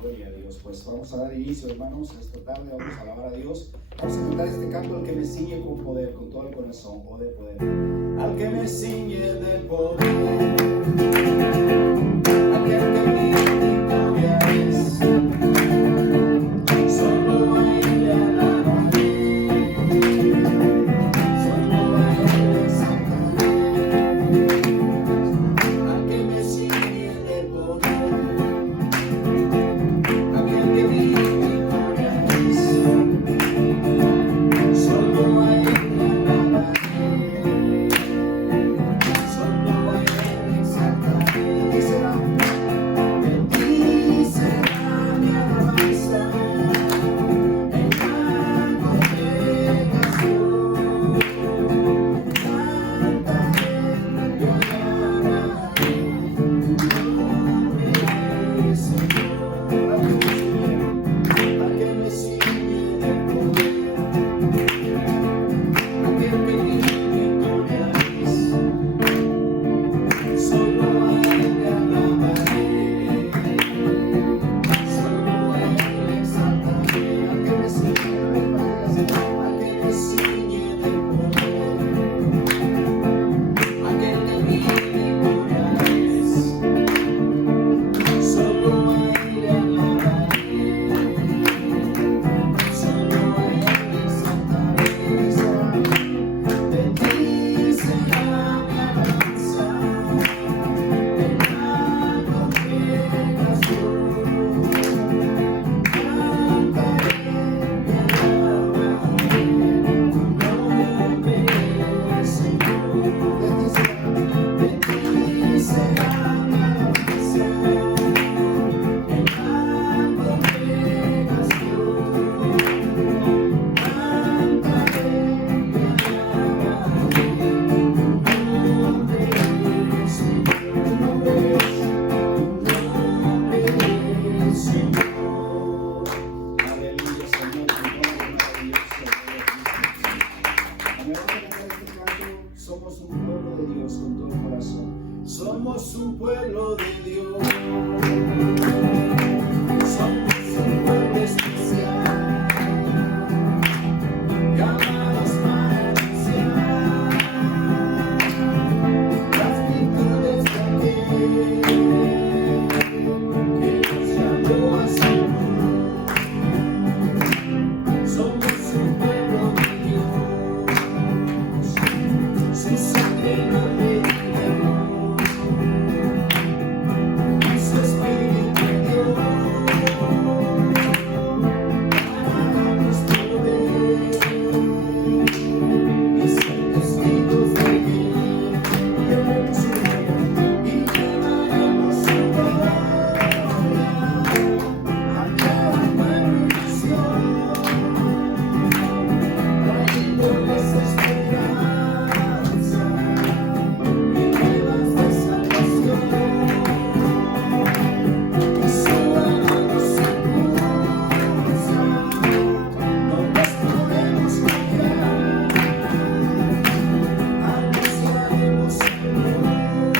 Gloria a Dios. Pues vamos a dar inicio, hermanos, esta tarde. Vamos a alabar a Dios. Vamos a cantar este canto, al que me ciñe con poder, con todo el corazón, o de poder. Al que me ciñe de poder, aquel que mi victoria es. Solo a Él le alabaré, solo a Él le exaltaré. Al que me ciñe de poder, aquel que mi victoria es. Solo a Él le alabaré, solo a Él le exaltaré. De ti será mi alabanza en la congregación. Cantaré y alabaré tu nombre, Señor. Al que me ciñe de poder, aquel que mi victoria es. Solo a Él le alabaré, solo a Él le exaltaré. Al que me ciñe de poder, aquel que mi victoria es. Solo a Él le alabaré, solo a Él le exaltaré. De ti será mi alabanza en la congregación. Cantaré y alabaré tu nombre, Señor. De ti será mi alabanza en la congregación. Cantaré y alabaré tu nombre, Señor. Tu nombre es, Señor. Aleluya, Señor, tu nombre maravilloso. Amén. Vamos a cantar este canto. Somos un pueblo de Dios con todo el corazón. Somos un pueblo de Dios. Somos un pueblo especial, llamados para anunciar las virtudes de aquel que nos llamó a su luz. Somos un pueblo de Dios, su sangre nos redimió, y su Espíritu dio para darnos poder y ser testigos de Él. Y llevaremos su gloria a cada pueblo y nación, trayéndoles esperanza y nuevas de salvación. Y su amor nos impulsa, no nos podemos callar, anunciaremos el mundo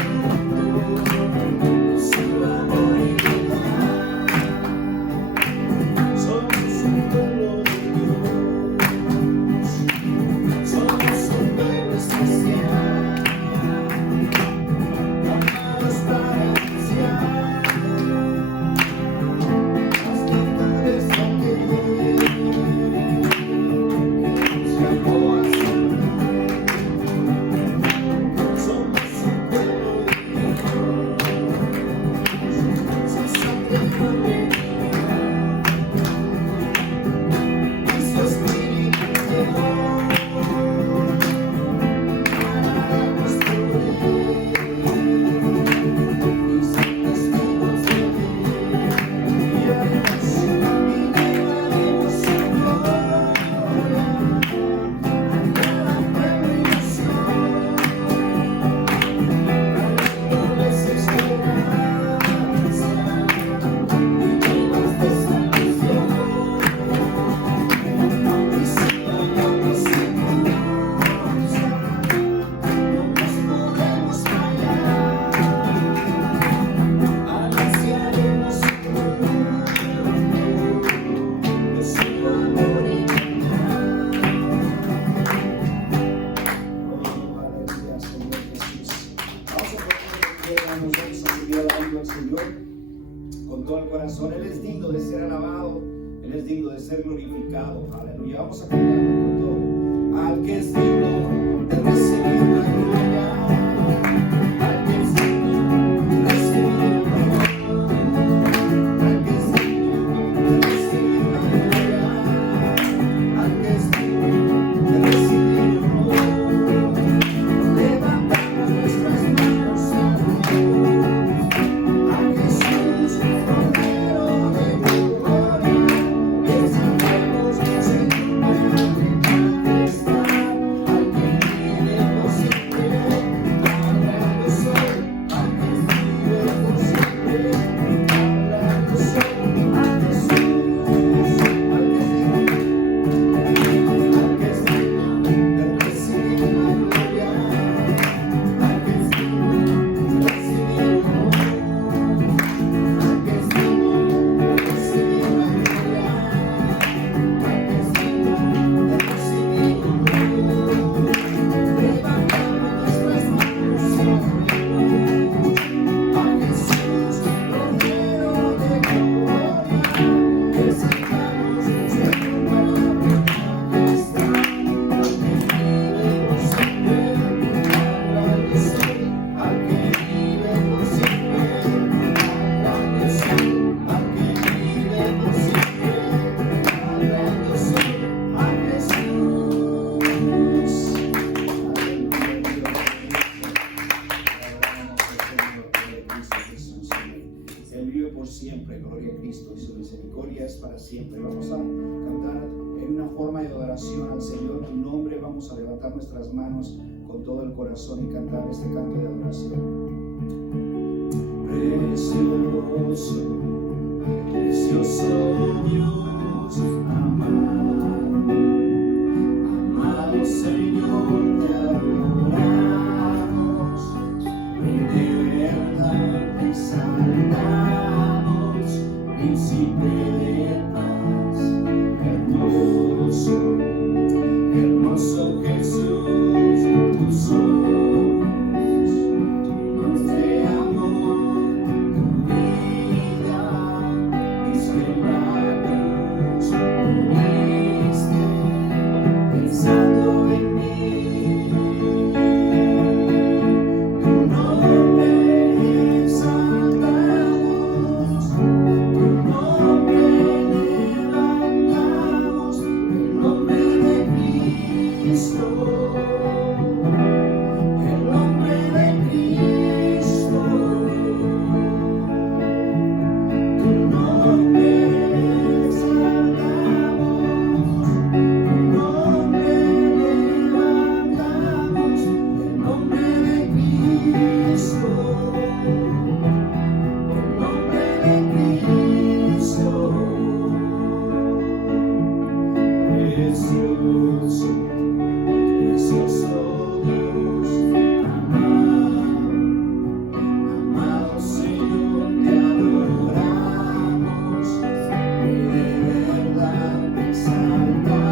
su amor y verdad. Somos un pueblo de Dios, somos un pueblo especial, llamados para anunciar las virtudes de aquel que nos llamó a su luz. Somos un pueblo de Dios, su sangre nos redimió, y su Espíritu dio para darnos poder y ser testigos de Él. Y llevaremos su gloria a cada pueblo y nación, trayéndoles esperanza y nuevas con todo el corazón. Él es digno de ser alabado, Él es digno de ser glorificado. Aleluya. Vamos a cantar con todo. Al que es digno de recibir la gloria, al que es digno de recibir la gloria, al que es digno de recibir la gloria, al que es digno de recibir honor. Levantamos nuestras manos a Dios, a Jesús, Cordero de tu gloria, exaltemos su nombre en majestad, al que vive por siempre, hablando soy, al que vive por siempre, hablando soy, a Jesús, al que es digno de recibir la gloria, al que es digno de recibir honor, al que es digno de recibir la gloria, al que es digno de recibir honor. Levantamos nuestras manos a Dios, a Jesús, Cordero de gloria, exaltamos su nombre en majestad, al que vive por siempre, hablando soy, al que vive por siempre, hablando soy, al que vive por siempre, hablando soy, a Jesús. Él vive por siempre, gloria a Cristo, y su misericordia es para siempre. Vamos a cantar en una forma de adoración al Señor tu nombre. Vamos a levantar nuestras manos con todo el corazón y cantar este canto de adoración. Precioso, precioso Dios, amado, amado Señor, te adoramos, y de verdad te exaltamos, príncipe de paz, hermoso, hermoso Jesús, tus ojos llenos de amor, tu vida, diste la cruz, moriste, pensando en mí. Tu nombre exaltamos, tu nombre levantamos, el nombre de Cristo, el nombre de Cristo. Tu nombre exaltamos, tu nombre levantamos, el nombre de Cristo, el nombre de Cristo. Precioso, precioso Dios, amado, amado Señor, te adoramos, y de verdad te exaltamos,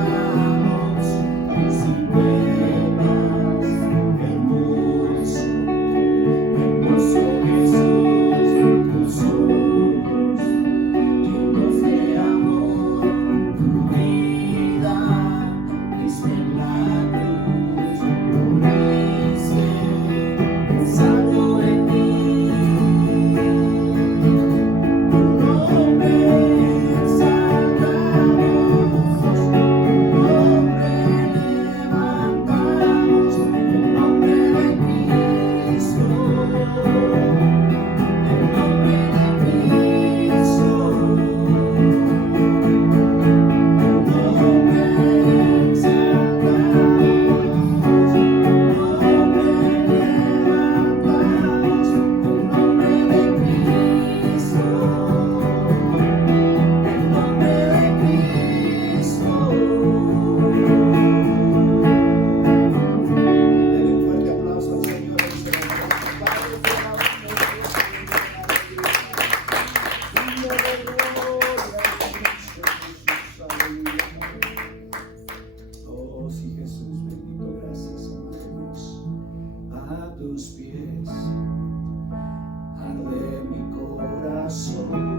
príncipe de paz, hermoso, hermoso Jesús, tus ojos llenos de amor, tu vida, diste la cruz, moriste, pensando en mí. Tu nombre exaltamos, tu nombre levantamos, el nombre de Cristo, el nombre de Cristo. Tu nombre exaltamos, tu nombre levantamos, el nombre de Cristo, el nombre de Cristo. Denle un fuerte aplauso al Señor en este momento. Padre, te amamos. Oh, sí, Jesús, bendito, gracias, amado Dios. A tus pies arde mi corazón.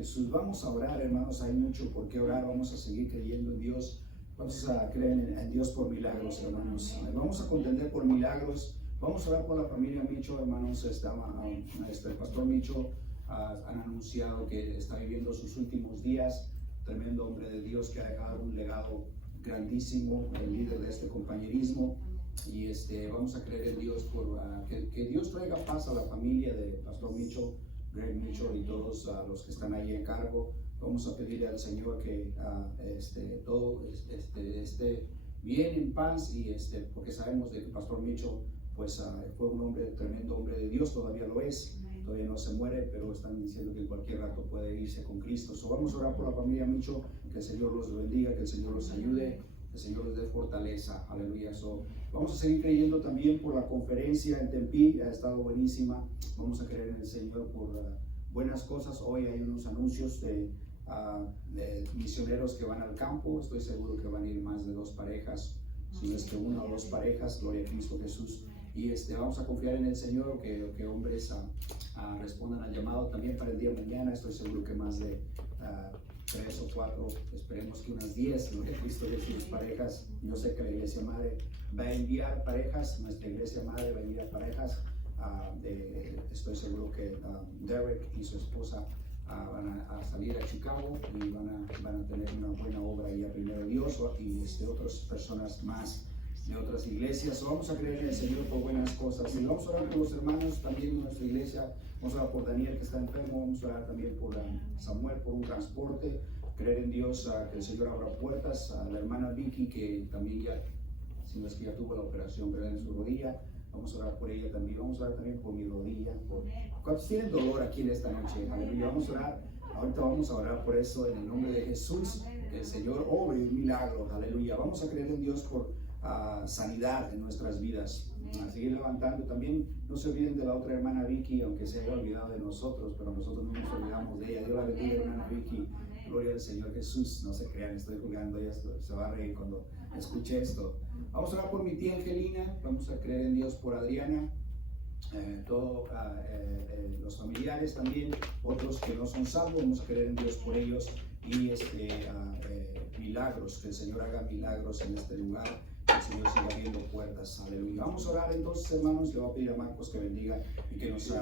Jesús. Vamos a orar, hermanos, hay mucho por qué orar, vamos a seguir creyendo en Dios, vamos a creer en Dios por milagros, hermanos. Vamos a contender por milagros, vamos a orar por la familia Micho, hermanos. El pastor Micho han anunciado que está viviendo sus últimos días, tremendo hombre de Dios que ha dejado un legado grandísimo, el líder de este compañerismo. Y vamos a creer en Dios por que Dios traiga paz a la familia de Pastor Micho, Greg Micho y todos los que están ahí en cargo. Vamos a pedirle al Señor que todo esté bien en paz, y porque sabemos de que Pastor Micho pues fue un hombre, tremendo hombre de Dios, todavía lo es, todavía no se muere, pero están diciendo que en cualquier rato puede irse con Cristo. Vamos a orar por la familia Micho, que el Señor los bendiga, que el Señor los ayude, que el Señor les dé fortaleza, aleluya. Vamos a seguir creyendo también por la conferencia en Tempe, ha estado buenísima. Vamos a creer en el Señor por buenas cosas. Hoy hay unos anuncios de misioneros que van al campo, estoy seguro que van a ir más de 2 parejas, si no es que 1 o 2 parejas, gloria a Cristo Jesús. Y vamos a confiar en el Señor, que hombres respondan al llamado también para el día de mañana. Estoy seguro que más de 3 o 4, esperemos que unas 10, gloria a Cristo Jesús, parejas. Yo sé que la Iglesia Madre va a enviar parejas, nuestra Iglesia Madre va a enviar parejas. Estoy seguro que Derek y su esposa van a salir a Chicago y van a tener una buena obra allá, primero Dios, y otras personas más de otras iglesias. Vamos a creer en el Señor por buenas cosas, y vamos a orar por los hermanos también de nuestra iglesia. Vamos a orar por Daniel, que está enfermo, vamos a orar también por Samuel, por un transporte, creer en Dios, que el Señor abra puertas, a la hermana Vicky, que también ya, si no es que ya tuvo la operación, ¿verdad?, en su rodilla. Vamos a orar por ella también, vamos a orar también por mi rodilla. ¿Cuántos tienen dolor aquí en esta noche? Aleluya, vamos a orar. Ahorita vamos a orar por eso en el nombre de Jesús, que el Señor obre milagros, aleluya. Vamos a creer en Dios por sanidad en nuestras vidas, a seguir levantando. También no se olviden de la otra hermana Vicky, aunque se haya olvidado de nosotros, pero nosotros no nos olvidamos de ella. Dios la bendiga, hermana Vicky, gloria al Señor Jesús. No se crean, estoy jugando, ella se va a reír cuando escuche esto. Vamos a orar por mi tía Angelina, vamos a creer en Dios por Adriana, todos los familiares también, otros que no son salvos, vamos a creer en Dios por ellos, y milagros, que el Señor haga milagros en este lugar, que el Señor siga abriendo puertas, aleluya. Vamos a orar entonces, hermanos. Le voy a pedir a Marcos que bendiga y que nos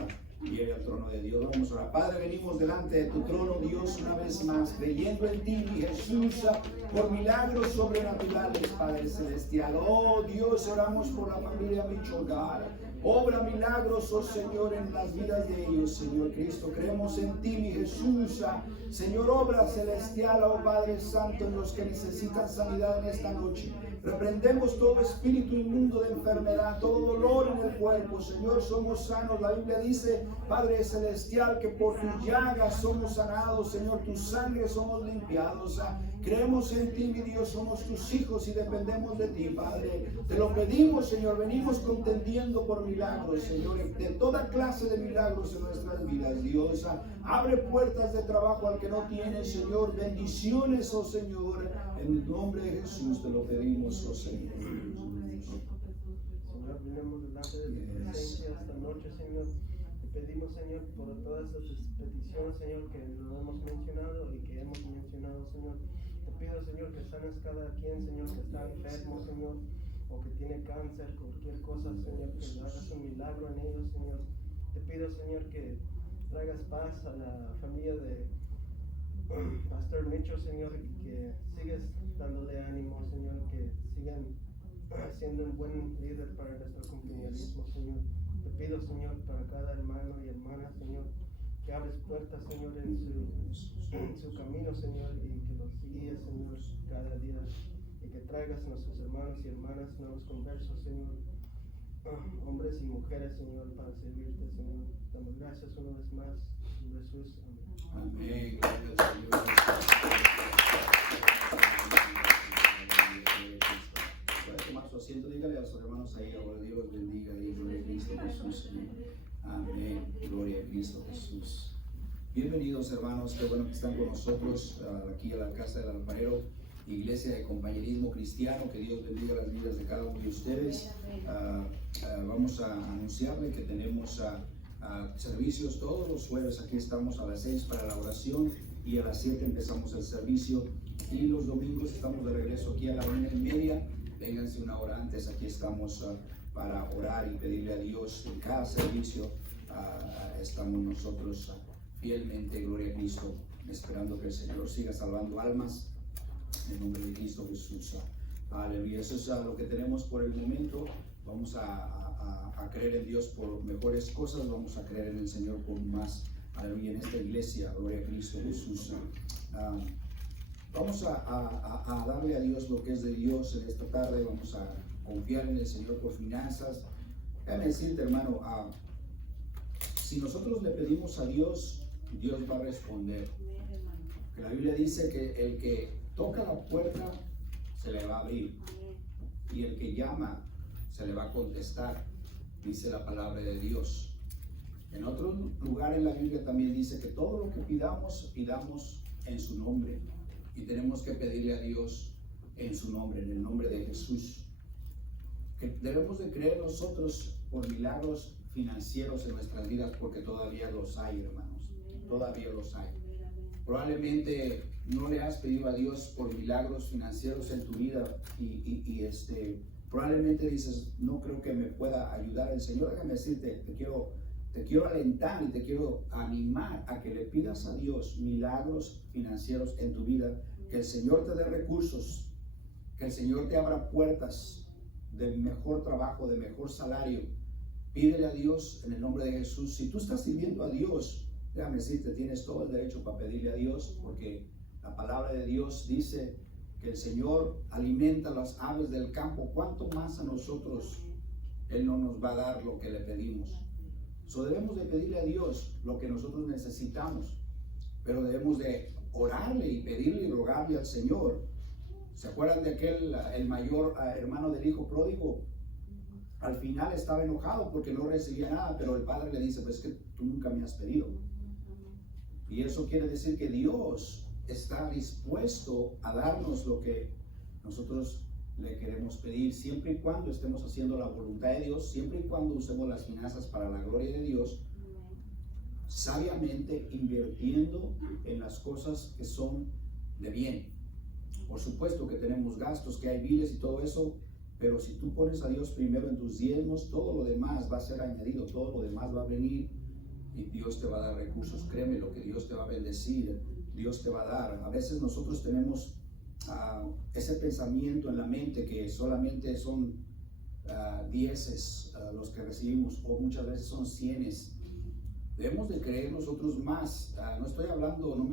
lleve al trono de Dios. Vamos a orar. Padre, venimos delante de tu trono, Dios, una vez más, creyendo en ti, mi Jesús, por milagros sobrenaturales, Padre Celestial. Oh Dios, oramos por la familia Michogar. Obra milagros, oh Señor, en las vidas de ellos, Señor Cristo. Creemos en ti, mi Jesús. Señor, obra celestial, oh Padre Santo, en los que necesitan sanidad en esta noche. Reprendemos todo espíritu inmundo de enfermedad, todo dolor en el cuerpo. Señor, somos sanos. La Biblia dice, Padre Celestial, que por tus llagas somos sanados. Señor, tu sangre somos limpiados. Creemos en ti, mi Dios, somos tus hijos y dependemos de ti, Padre. Te lo pedimos, Señor. Venimos contendiendo por milagros, Señor, de toda clase de milagros en nuestras vidas, Dios. Abre puertas de trabajo al que no tiene, Señor. Bendiciones, oh Señor. En el nombre de Jesús te lo pedimos, oh Señor. Señor, venimos delante de tu presencia esta noche, Señor. Te pedimos, Señor, por todas estas peticiones, Señor, que no hemos mencionado y que hemos mencionado, Señor. Te pido, Señor, que sanes cada quien, Señor, que está enfermo, Señor, o que tiene cáncer, cualquier cosa, Señor, que hagas un milagro en ellos, Señor. Te pido, Señor, que traigas paz a la familia de Pastor Micho, Señor, y que sigas dándole ánimo, Señor, que sigan siendo un buen líder para nuestro compañerismo, Señor. Te pido, Señor, para cada hermano y hermana, Señor, que abres puertas, Señor, en su camino, Señor, y que los guíes, Señor, cada día, y que traigas a nuestros hermanos y hermanas nuevos conversos, Señor, hombres y mujeres, Señor, para servirte, Señor. Damos gracias una vez más, en Jesús. Amén. Gloria al Señor. Puede tomar su asiento, dígale a sus hermanos ahí, ahora Dios los bendiga y gloria a Cristo Jesús. Amén. Gloria a Cristo Jesús. Bienvenidos, hermanos, qué bueno que están con nosotros aquí a la casa del alfarero, Iglesia de Compañerismo Cristiano. Que Dios bendiga las vidas de cada uno de ustedes. Vamos a anunciarle que tenemos servicios todos los jueves. Aquí estamos a las 6 para la oración y a las 7 empezamos el servicio. Y los domingos estamos de regreso aquí a la 1:30. Vénganse una hora antes, aquí estamos para orar y pedirle a Dios en cada servicio. Estamos nosotros fielmente, gloria a Cristo, esperando que el Señor siga salvando almas en nombre de Cristo Jesús. Aleluya. Eso es lo que tenemos por el momento. Vamos a creer en Dios por mejores cosas, vamos a creer en el Señor por más. Aleluya. En esta iglesia, gloria a Cristo Jesús. Vamos a darle a Dios lo que es de Dios en esta tarde. Vamos a confiar en el Señor por finanzas. Déjame decirte, hermano, si nosotros le pedimos a Dios, Dios va a responder. Que la Biblia dice que el que toca la puerta se le va a abrir, y el que llama se le va a contestar, dice la palabra de Dios. En otro lugar en la Biblia también dice que todo lo que pidamos, pidamos en su nombre, y tenemos que pedirle a Dios en su nombre, en el nombre de Jesús. Que debemos de creer nosotros por milagros financieros en nuestras vidas, porque todavía los hay, hermanos, todavía los hay. Probablemente no le has pedido a Dios por milagros financieros en tu vida y probablemente dices, no creo que me pueda ayudar el Señor. Déjame decirte, te quiero alentar y te quiero animar a que le pidas a Dios milagros financieros en tu vida, que el Señor te dé recursos, que el Señor te abra puertas de mejor trabajo, de mejor salario. Pídele a Dios en el nombre de Jesús. Si tú estás sirviendo a Dios, déjame decirte, tienes todo el derecho para pedirle a Dios, porque la palabra de Dios dice que el Señor alimenta las aves del campo. ¿Cuánto más a nosotros Él no nos va a dar lo que le pedimos? Debemos de pedirle a Dios lo que nosotros necesitamos, pero debemos de orarle y pedirle y rogarle al Señor. ¿Se acuerdan de el mayor hermano del hijo pródigo? Al final estaba enojado porque no recibía nada, pero el padre le dice, pues que tú nunca me has pedido. Y eso quiere decir que Dios está dispuesto a darnos lo que nosotros le queremos pedir, siempre y cuando estemos haciendo la voluntad de Dios, siempre y cuando usemos las finanzas para la gloria de Dios, sabiamente invirtiendo en las cosas que son de bien. Por supuesto que tenemos gastos, que hay biles y todo eso, pero si tú pones a Dios primero en tus diezmos, todo lo demás va a ser añadido, todo lo demás va a venir y Dios te va a dar recursos. Créeme, lo que Dios te va a bendecir, Dios te va a dar. A veces nosotros tenemos ese pensamiento en la mente que solamente son dieces los que recibimos, o muchas veces son cienes. Debemos de creer nosotros más. No estoy hablando, no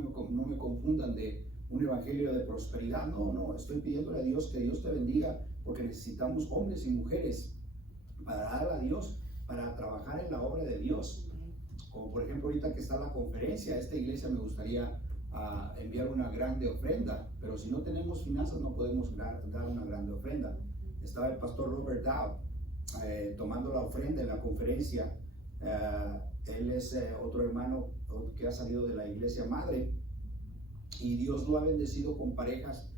me confundan, de un evangelio de prosperidad. No, estoy pidiéndole a Dios que Dios te bendiga, porque necesitamos hombres y mujeres para dar a Dios, para trabajar en la obra de Dios. Como por ejemplo ahorita que está la conferencia, a esta iglesia me gustaría enviar una grande ofrenda, pero si no tenemos finanzas no podemos dar una grande ofrenda. Estaba el pastor Robert Dow tomando la ofrenda en la conferencia. Él es otro hermano que ha salido de la iglesia madre, y Dios lo ha bendecido con parejas.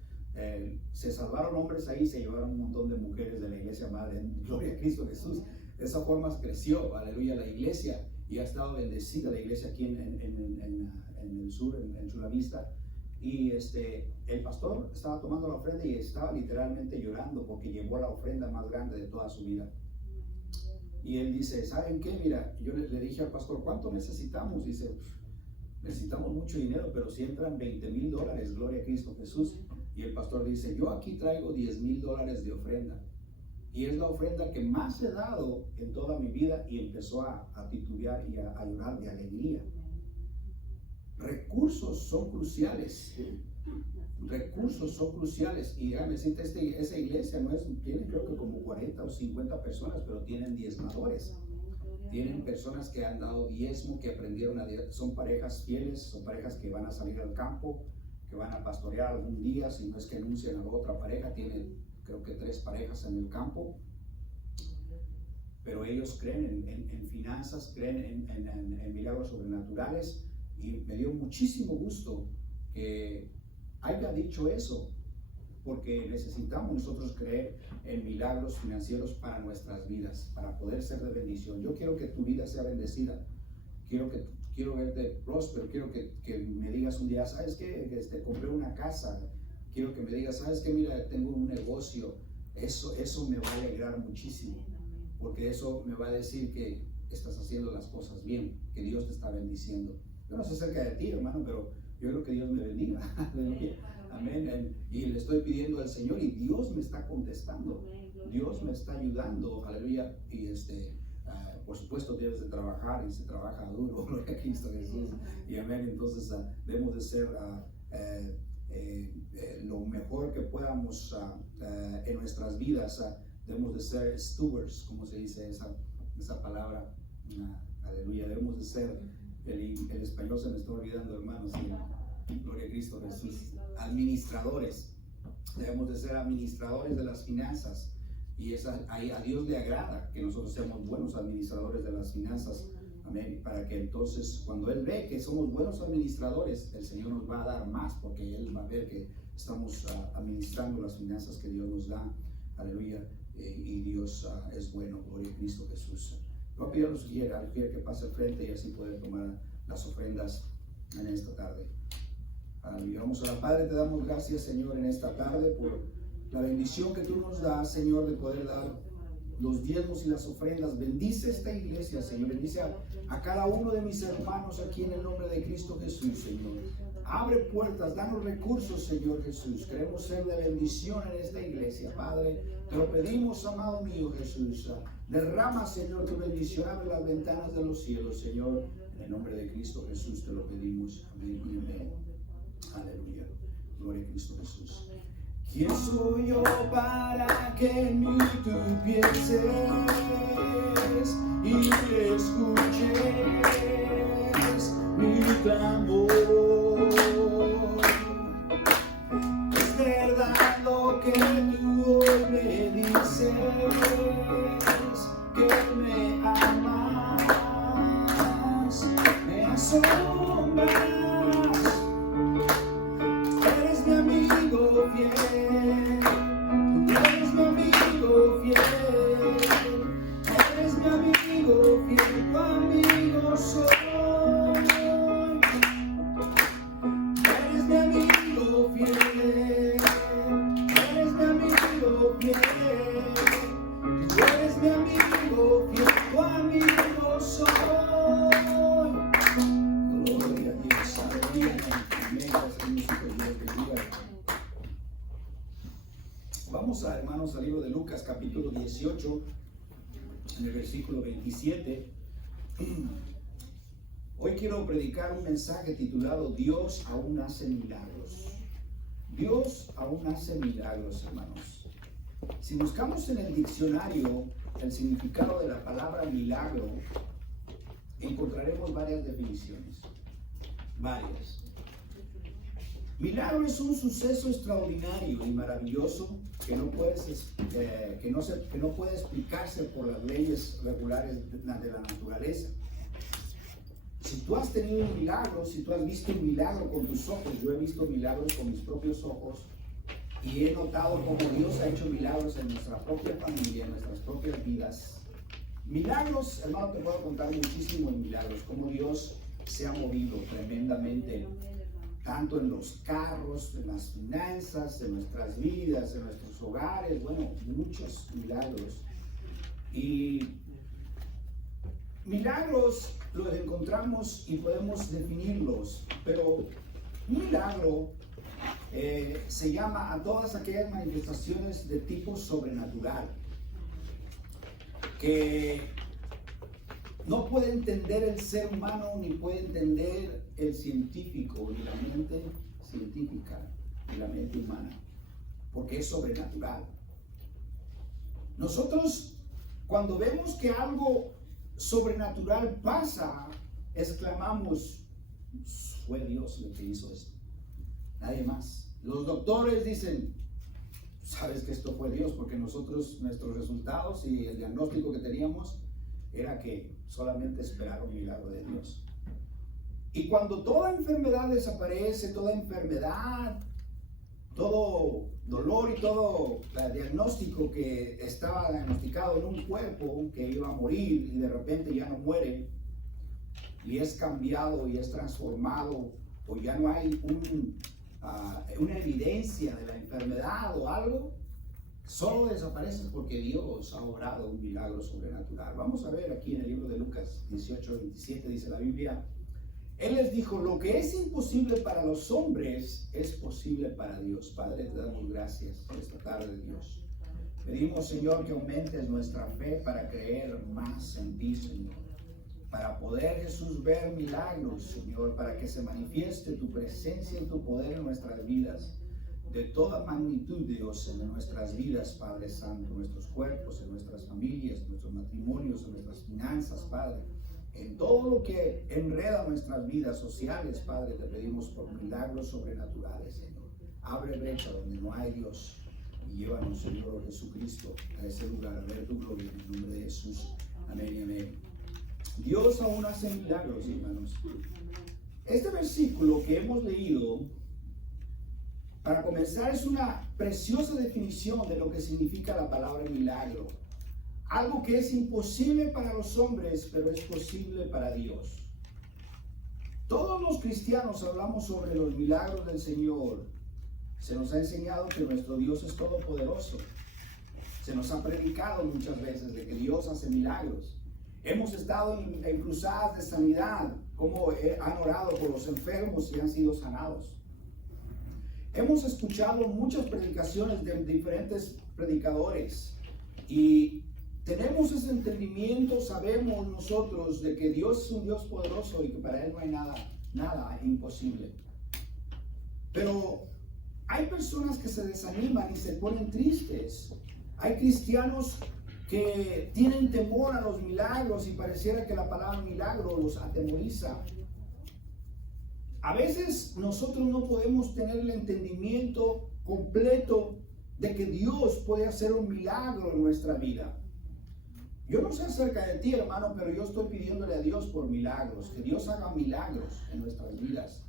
Se salvaron hombres ahí, se llevaron un montón de mujeres de la iglesia madre. Gloria a Cristo Jesús. De esa forma creció, aleluya, la iglesia, y ha estado bendecida la iglesia aquí en el sur, en Chula Vista. Y el pastor estaba tomando la ofrenda y estaba literalmente llorando porque llevó la ofrenda más grande de toda su vida. Y él dice, ¿saben qué? Mira, yo le dije al pastor, ¿cuánto necesitamos? Dice, necesitamos mucho dinero, pero si entran $20,000, gloria a Cristo Jesús. Y el pastor dice, yo aquí traigo $10,000 de ofrenda. Y es la ofrenda que más he dado en toda mi vida. Y empezó a titubear y a llorar de alegría. Recursos son cruciales. Recursos son cruciales. Y déjame decirte, esa iglesia tiene creo que como 40 o 50 personas, pero tienen diezmadores. Tienen personas que han dado diezmo, que aprendieron son parejas fieles, son parejas que van a salir al campo, que van a pastorear algún día, si no es que anuncian a la otra pareja. Tienen creo que 3 parejas en el campo, pero ellos creen en finanzas, creen en milagros sobrenaturales. Y me dio muchísimo gusto que haya dicho eso, porque necesitamos nosotros creer en milagros financieros para nuestras vidas, para poder ser de bendición. Yo quiero que tu vida sea bendecida. Quiero quiero verte próspero, quiero que me digas un día, ¿sabes qué? Compré una casa, quiero que me digas, ¿sabes qué? Mira, tengo un negocio. Eso me va a alegrar muchísimo, porque eso me va a decir que estás haciendo las cosas bien, que Dios te está bendiciendo. Yo no sé acerca de ti, hermano, pero yo creo que Dios me bendiga. Amén. Y le estoy pidiendo al Señor y Dios me está contestando. Dios me está ayudando. Aleluya. Y por supuesto debes de trabajar y se trabaja duro. Gloria a Cristo Jesús. Y amén. Entonces debemos de ser lo mejor que podamos en nuestras vidas. Debemos de ser stewards, como se dice esa palabra. Aleluya. Debemos de ser, el español se me está olvidando, hermanos. Gloria a Cristo Jesús. Administradores. Debemos de ser administradores de las finanzas. Y a Dios le agrada que nosotros seamos buenos administradores de las finanzas. Amén. Para que entonces, cuando Él ve que somos buenos administradores, el Señor nos va a dar más, porque Él va a ver que estamos administrando las finanzas que Dios nos da. Aleluya. Y Dios es bueno. Gloria a Cristo Jesús. Voy a pedir a los que pase al frente y así poder tomar las ofrendas en esta tarde. Aleluya. Vamos a la Padre, te damos gracias, Señor, en esta tarde por la bendición que tú nos das, Señor, de poder dar los diezmos y las ofrendas. Bendice esta iglesia, Señor. Bendice a cada uno de mis hermanos aquí en el nombre de Cristo Jesús, Señor. Abre puertas, danos recursos, Señor Jesús. Queremos ser de bendición en esta iglesia, Padre. Te lo pedimos, amado mío Jesús. Derrama, Señor, tu bendición. Abre las ventanas de los cielos, Señor. En el nombre de Cristo Jesús te lo pedimos. Amén y amén. Aleluya. Gloria a Cristo Jesús. ¿Quién soy yo para que en mí tú pienses y escuches mi clamor? Es verdad lo que tú hoy me dices, que me amas, me asombras. Eres mi amigo fiel, tú eres mi amigo fiel, eres mi amigo fiel, tu amigo soy. Eres mi amigo fiel, eres mi amigo fiel, tú eres mi amigo fiel, tu amigo soy. Gloria a Dios, aleluya. Vamos a, hermanos, al libro de Lucas, capítulo 18, en el versículo 27. Hoy quiero predicar un mensaje titulado Dios aún hace milagros. Dios aún hace milagros, hermanos. Si buscamos en el diccionario el significado de la palabra milagro, encontraremos varias definiciones. Varias. Milagro es un suceso extraordinario y maravilloso que no puede explicarse por las leyes regulares de la naturaleza. Si tú has tenido un milagro, si tú has visto un milagro con tus ojos, yo he visto milagros con mis propios ojos y he notado cómo Dios ha hecho milagros en nuestra propia familia, en nuestras propias vidas. Milagros, hermano, te puedo contar muchísimo en milagros, cómo Dios se ha movido tremendamente, tanto en los carros, en las finanzas, en nuestras vidas, en nuestros hogares, bueno, muchos milagros. Y milagros los encontramos y podemos definirlos, pero un milagro se llama a todas aquellas manifestaciones de tipo sobrenatural que no puede entender el ser humano, ni puede entender el científico, ni la mente científica, ni la mente humana, porque es sobrenatural. Nosotros, cuando vemos que algo sobrenatural pasa, exclamamos, fue Dios lo que hizo esto, nadie más. Los doctores dicen, sabes que esto fue Dios, porque nosotros, nuestros resultados y el diagnóstico que teníamos era que solamente esperar un milagro de Dios. Y cuando toda enfermedad desaparece, toda enfermedad, todo dolor y todo diagnóstico que estaba diagnosticado en un cuerpo que iba a morir y de repente ya no muere, y es cambiado y es transformado, o ya no hay una evidencia de la enfermedad o algo, solo desaparece porque Dios ha obrado un milagro sobrenatural. Vamos a ver aquí en el libro de Lucas 18:27, dice la Biblia: Él les dijo, lo que es imposible para los hombres es posible para Dios. Padre, te damos gracias esta tarde, Dios. Pedimos, Señor, que aumentes nuestra fe para creer más en ti, Señor. Para poder, Jesús, ver milagros, Señor, para que se manifieste tu presencia y tu poder en nuestras vidas. De toda magnitud, Dios, en nuestras vidas, Padre Santo, en nuestros cuerpos, en nuestras familias, en nuestros matrimonios, en nuestras finanzas, Padre. En todo lo que enreda nuestras vidas sociales, Padre, te pedimos por milagros sobrenaturales, Señor. Abre brecha donde no hay, Dios, y llévanos, Señor Jesucristo, a ese lugar, a ver tu gloria en el nombre de Jesús. Amén y amén. Dios aún hace milagros, hermanos. Este versículo que hemos leído, para comenzar, es una preciosa definición de lo que significa la palabra milagro. Algo que es imposible para los hombres, pero es posible para Dios. Todos los cristianos hablamos sobre los milagros del Señor. Se nos ha enseñado que nuestro Dios es todopoderoso. Se nos ha predicado muchas veces de que Dios hace milagros. Hemos estado en cruzadas de sanidad, como han orado por los enfermos y han sido sanados. Hemos escuchado muchas predicaciones de diferentes predicadores y tenemos ese entendimiento, sabemos nosotros de que Dios es un Dios poderoso y que para Él no hay nada imposible. Pero hay personas que se desaniman y se ponen tristes. Hay cristianos que tienen temor a los milagros y pareciera que la palabra milagro los atemoriza. A veces nosotros no podemos tener el entendimiento completo de que Dios puede hacer un milagro en nuestra vida. Yo no sé acerca de ti, hermano, pero yo estoy pidiéndole a Dios por milagros, que Dios haga milagros en nuestras vidas.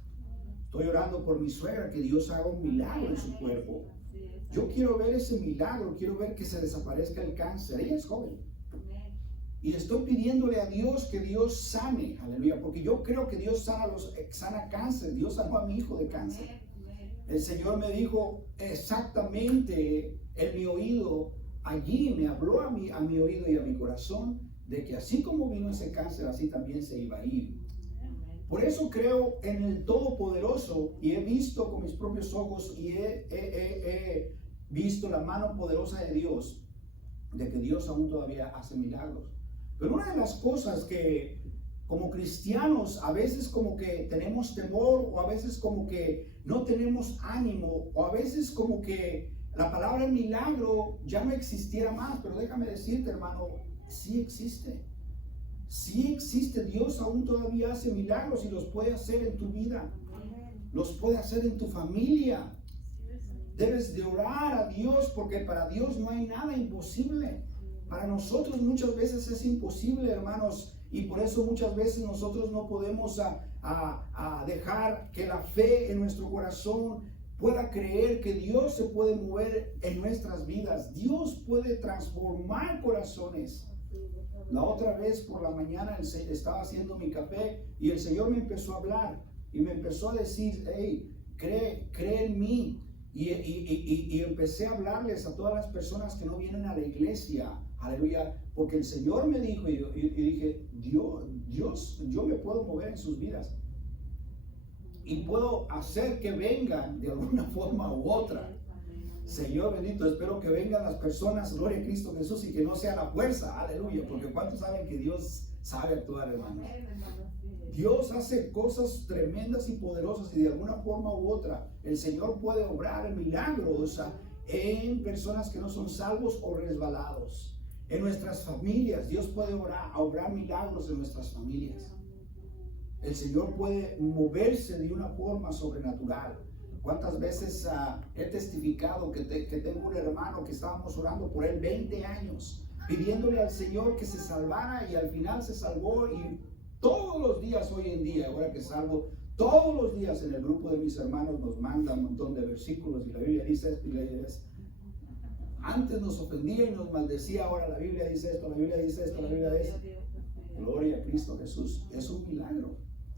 Estoy orando por mi suegra, que Dios haga un milagro en su cuerpo. Yo quiero ver ese milagro, quiero ver que se desaparezca el cáncer. Ella es joven. Y estoy pidiéndole a Dios que Dios sane, aleluya, porque yo creo que Dios sana cáncer. Dios sanó a mi hijo de cáncer. El Señor me dijo exactamente en mi oído, allí me habló a mi oído y a mi corazón, de que así como vino ese cáncer, así también se iba a ir. Por eso creo en el Todopoderoso y he visto con mis propios ojos y he visto la mano poderosa de Dios, de que Dios aún todavía hace milagros. Pero una de las cosas que como cristianos a veces como que tenemos temor, o a veces como que no tenemos ánimo, o a veces como que la palabra milagro ya no existiera más. Pero déjame decirte, hermano, sí existe. Sí existe. Dios aún todavía hace milagros y los puede hacer en tu vida. Los puede hacer en tu familia. Debes de orar a Dios, porque para Dios no hay nada imposible. Para nosotros muchas veces es imposible, hermanos, y por eso muchas veces nosotros no podemos dejar que la fe en nuestro corazón pueda creer que Dios se puede mover en nuestras vidas. Dios puede transformar corazones. La otra vez por la mañana estaba haciendo mi café y el Señor me empezó a hablar y me empezó a decir, hey, cree en mí. Y empecé a hablarles a todas las personas que no vienen a la iglesia, aleluya, porque el Señor me dijo, y dije, yo me puedo mover en sus vidas y puedo hacer que vengan de alguna forma u otra. Señor bendito, espero que vengan las personas, gloria a Cristo Jesús, y que no sea la fuerza, aleluya, porque ¿cuántos saben que Dios sabe actuar, hermanos? Dios hace cosas tremendas y poderosas, y de alguna forma u otra el Señor puede obrar milagros en personas que no son salvos o resbalados. En nuestras familias, Dios puede obrar milagros en nuestras familias. El Señor puede moverse de una forma sobrenatural. ¿Cuántas veces he testificado que tengo un hermano que estábamos orando por él 20 años, pidiéndole al Señor que se salvara, y al final se salvó? Y todos los días hoy en día, ahora que salgo, todos los días en el grupo de mis hermanos nos mandan un montón de versículos, y la Biblia dice esto y la Biblia dice esto. Antes nos ofendía y nos maldecía, ahora la Biblia dice esto, la Biblia dice esto, la Biblia dice esto. Gloria a Cristo Jesús. Es un milagro.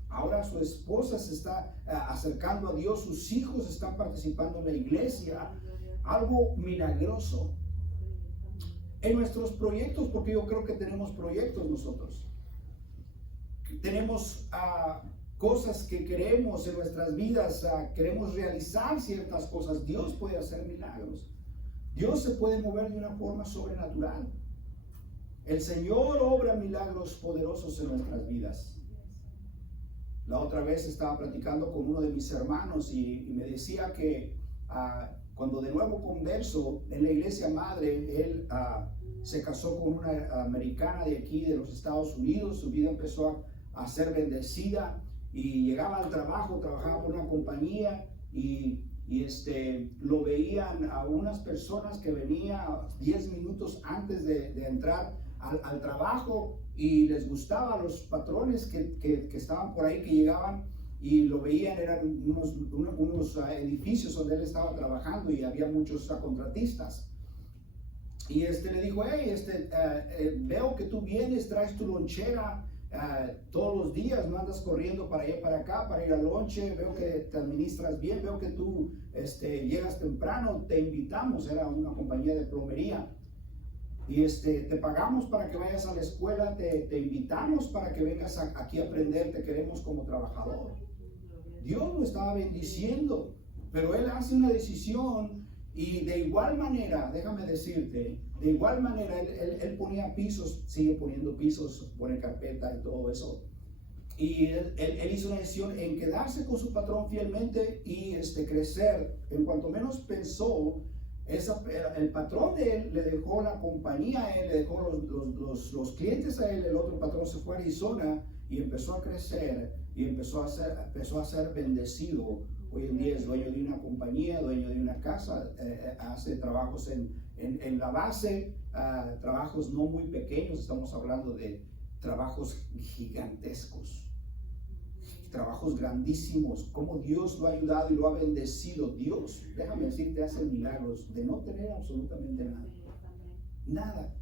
Ahora su esposa se está acercando a Dios, sus hijos están participando en la iglesia. Algo milagroso. En nuestros proyectos, porque yo creo que tenemos proyectos nosotros. Tenemos cosas que queremos en nuestras vidas, queremos realizar ciertas cosas. Dios puede hacer milagros. Dios se puede mover de una forma sobrenatural. El Señor obra milagros poderosos en nuestras vidas. La otra vez estaba platicando con uno de mis hermanos y me decía que cuando de nuevo converso en la iglesia madre, él se casó con una americana de aquí, de los Estados Unidos. Su vida empezó a ser bendecida y llegaba al trabajo, trabajaba por una compañía y lo veían a unas personas que venían 10 minutos antes de entrar al trabajo y les gustaba a los patrones que estaban por ahí, que llegaban y lo veían. Eran unos edificios donde él estaba trabajando y había muchos contratistas. Y le dijo, hey, veo que tú vienes, traes tu lonchera todos los días, no andas corriendo para allá para acá para ir al lonche, veo que te administras bien, veo que tú llegas temprano, te invitamos. Era una compañía de plomería. Y te pagamos para que vayas a la escuela, te invitamos para que vengas aquí a aprender, te queremos como trabajador. Dios lo estaba bendiciendo, pero él hace una decisión y de igual manera, déjame decirte, de igual manera él ponía pisos, sigue poniendo pisos, pone carpeta y todo eso. Y él hizo una decisión en quedarse con su patrón fielmente y crecer. En cuanto menos pensó, el patrón de él le dejó la compañía a él, le dejó los clientes a él. El otro patrón se fue a Arizona y empezó a crecer y empezó a ser bendecido. Hoy en día es dueño de una compañía, dueño de una casa, hace trabajos en la base, trabajos no muy pequeños, estamos hablando de trabajos gigantescos, trabajos grandísimos. Como Dios lo ha ayudado y lo ha bendecido. Dios, déjame decirte, hace milagros de no tener absolutamente nada. Nada.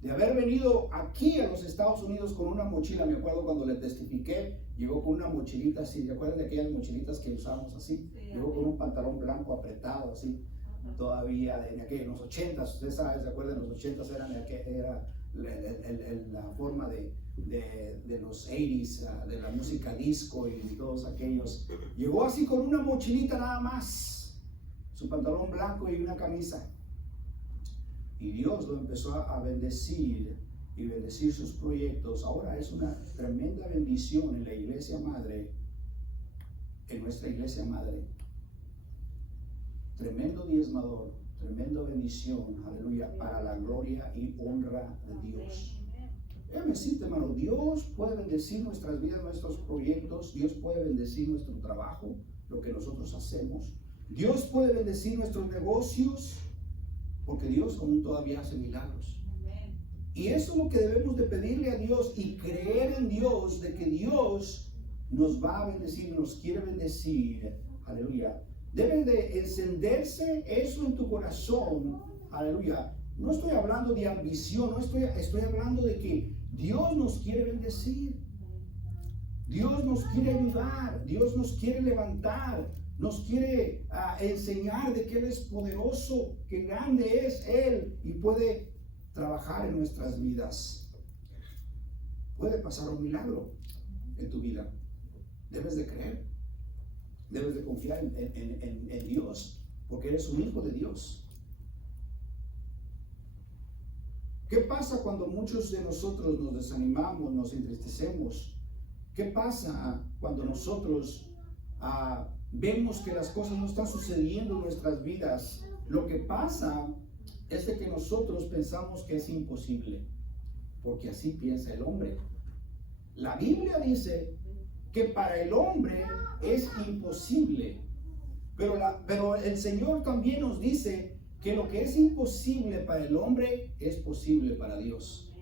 De haber venido aquí a los Estados Unidos con una mochila, me acuerdo cuando le testifiqué, llegó con una mochilita así, ¿te acuerdan de aquellas mochilitas que usábamos así? Sí, llegó con un pantalón blanco apretado así, todavía en los 80s, ustedes saben, ¿se acuerdan? Los 80s era la forma de los 80s, de la música disco y todos aquellos. Llegó así con una mochilita nada más, su pantalón blanco y una camisa. Y Dios lo empezó a bendecir y bendecir sus proyectos. Ahora es una tremenda bendición en la iglesia madre, en nuestra iglesia madre. Tremendo diezmador, tremenda bendición, aleluya, para la gloria y honra de Dios. Déjame decirte, hermano, Dios puede bendecir nuestras vidas, nuestros proyectos. Dios puede bendecir nuestro trabajo, lo que nosotros hacemos. Dios puede bendecir nuestros negocios, porque Dios aún todavía hace milagros. Y eso es lo que debemos de pedirle a Dios y creer en Dios, de que Dios nos va a bendecir, nos quiere bendecir. Aleluya. Debe de encenderse eso en tu corazón. Aleluya. No estoy hablando de ambición, estoy hablando de que Dios nos quiere bendecir. Dios nos quiere ayudar, Dios nos quiere levantar, nos quiere enseñar de que Él es poderoso, que grande es Él y puede trabajar en nuestras vidas. Puede pasar un milagro en tu vida. Debes de creer, debes de confiar en Dios, porque eres un hijo de Dios. ¿Qué pasa cuando muchos de nosotros nos desanimamos, nos entristecemos? ¿Qué pasa cuando nosotros vemos que las cosas no están sucediendo en nuestras vidas? Lo que pasa es de que nosotros pensamos que es imposible, porque así piensa el hombre. La Biblia dice que para el hombre es imposible, pero el Señor también nos dice que lo que es imposible para el hombre es posible para Dios.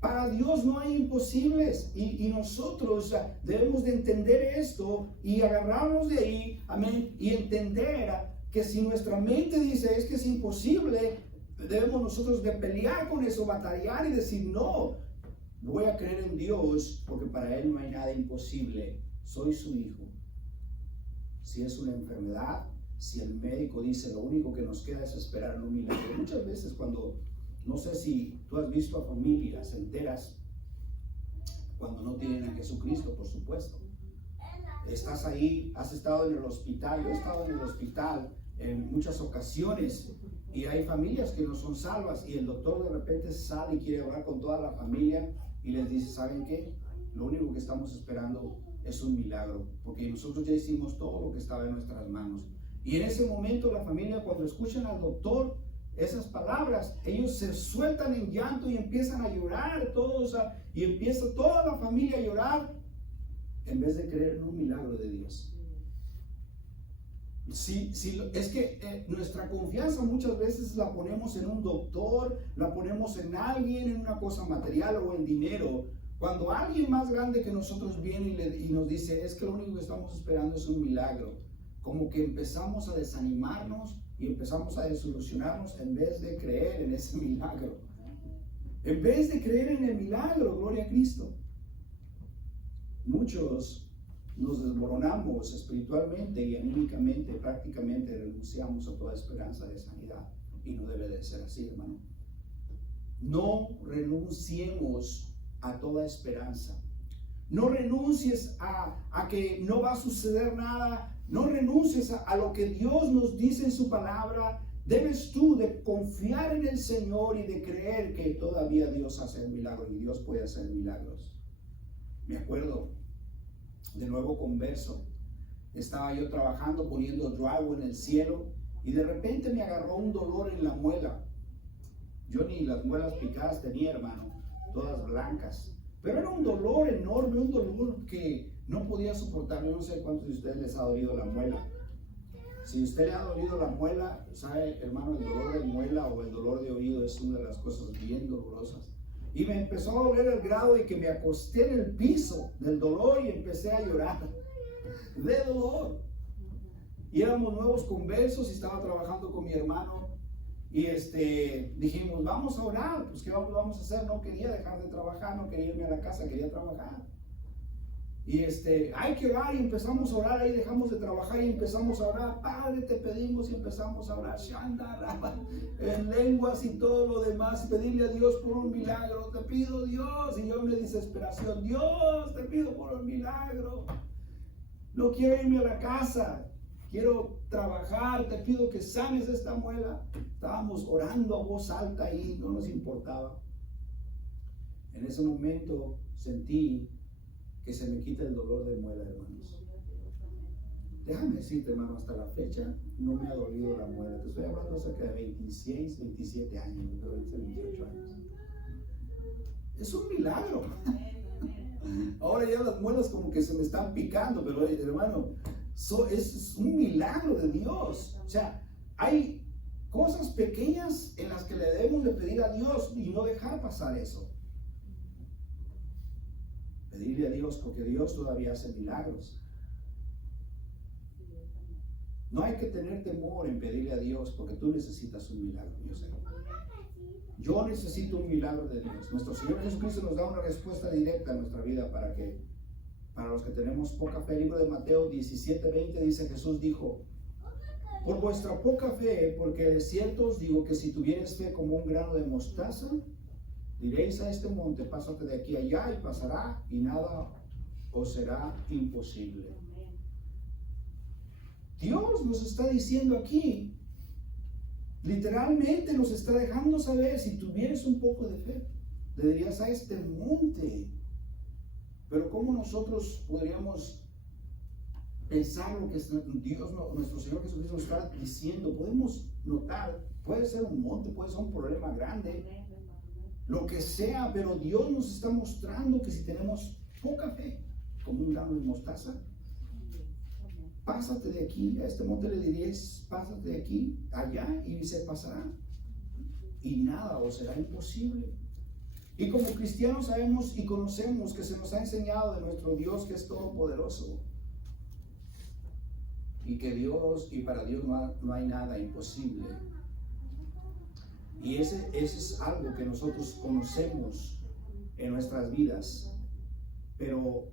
Para Dios no hay imposibles y nosotros debemos de entender esto y agarrarnos de ahí, amén, y entender que si nuestra mente dice es que es imposible, debemos nosotros de pelear con eso, batallar y decir no, voy a creer en Dios porque para Él no hay nada imposible. Soy su hijo. Si es una enfermedad, si el médico dice lo único que nos queda es esperar un milagro. Muchas veces cuando, no sé si tú has visto a familias enteras cuando no tienen a Jesucristo, por supuesto. Estás ahí, has estado en el hospital, yo he estado en el hospital en muchas ocasiones y hay familias que no son salvas y el doctor de repente sale y quiere hablar con toda la familia y les dice, ¿saben qué? Lo único que estamos esperando es un milagro, porque nosotros ya hicimos todo lo que estaba en nuestras manos. Y en ese momento la familia, cuando escuchan al doctor esas palabras, ellos se sueltan en llanto y empiezan a llorar todos, y empieza toda la familia a llorar en vez de creer en un milagro de Dios. Sí, es que nuestra confianza muchas veces la ponemos en un doctor, la ponemos en alguien, en una cosa material o en dinero. Cuando alguien más grande que nosotros viene y nos dice, es que lo único que estamos esperando es un milagro, como que empezamos a desanimarnos y empezamos a desilusionarnos en vez de creer en ese milagro. En vez de creer en el milagro, gloria a Cristo. Muchos nos desmoronamos espiritualmente y anímicamente, prácticamente renunciamos a toda esperanza de sanidad. Y no debe de ser así, hermano. No renunciemos a toda esperanza. No renuncies a que no va a suceder nada. No renuncies a lo que Dios nos dice en su palabra. Debes tú de confiar en el Señor y de creer que todavía Dios hace milagros y Dios puede hacer milagros. Me acuerdo, de nuevo converso, estaba yo trabajando poniendo drywall en el cielo y de repente me agarró un dolor en la muela. Yo ni las muelas picadas tenía, hermano, todas blancas. Pero era un dolor enorme, un dolor que no podía soportar. Yo no sé cuántos de ustedes les ha dolido la muela. Si a usted le ha dolido la muela, sabe, hermano, el dolor de muela o el dolor de oído es una de las cosas bien dolorosas. Y me empezó a doler el grado de que me acosté en el piso del dolor y empecé a llorar de dolor. Y éramos nuevos conversos y estaba trabajando con mi hermano. Y dijimos, vamos a orar, pues ¿qué vamos a hacer? No quería dejar de trabajar, no quería irme a la casa, quería trabajar. Y hay que orar y empezamos a orar, ahí dejamos de trabajar y empezamos a orar. Padre, te pedimos y empezamos a orar, en lenguas y todo lo demás, pedirle a Dios por un milagro. Te pido, Dios, y yo en mi desesperación, Dios, te pido por un milagro. No quiero irme a la casa, quiero trabajar, te pido que sanes esta muela. Estábamos orando a voz alta y no nos importaba. En ese momento sentí que se me quita el dolor de muela, hermanos. Déjame decirte, hermano, hasta la fecha no me ha dolido la muela. Te estoy hablando acerca de 26, 27 años, no creo que 28 años. Es un milagro. Ahora ya las muelas como que se me están picando, pero hermano, es un milagro de Dios. O sea, hay cosas pequeñas en las que le debemos de pedir a Dios y no dejar pasar eso. Pedirle a Dios porque Dios todavía hace milagros. No hay que tener temor en pedirle a Dios porque tú necesitas un milagro. Yo necesito un milagro de Dios. Nuestro Señor Jesucristo nos da una respuesta directa en nuestra vida para los que tenemos poca fe. El libro de Mateo 17:20 dice, Jesús dijo, por vuestra poca fe, porque de cierto os digo que si tuvieres fe como un grano de mostaza, diréis a este monte, pásate de aquí a allá y pasará y nada os será imposible. Dios nos está diciendo aquí, literalmente nos está dejando saber, si tuvieras un poco de fe, le dirías a este monte. Pero ¿cómo nosotros podríamos pensar lo que Dios, nuestro Señor Jesucristo nos está diciendo? Podemos notar, puede ser un monte, puede ser un problema grande, lo que sea, pero Dios nos está mostrando que si tenemos poca fe, como un grano de mostaza, pásate de aquí, a este monte le dirías, pásate de aquí, allá, y se pasará. Y nada os será imposible. Y como cristianos sabemos y conocemos que se nos ha enseñado de nuestro Dios que es todopoderoso. Y que Dios, y para Dios no hay nada imposible. Y ese es algo que nosotros conocemos en nuestras vidas. Pero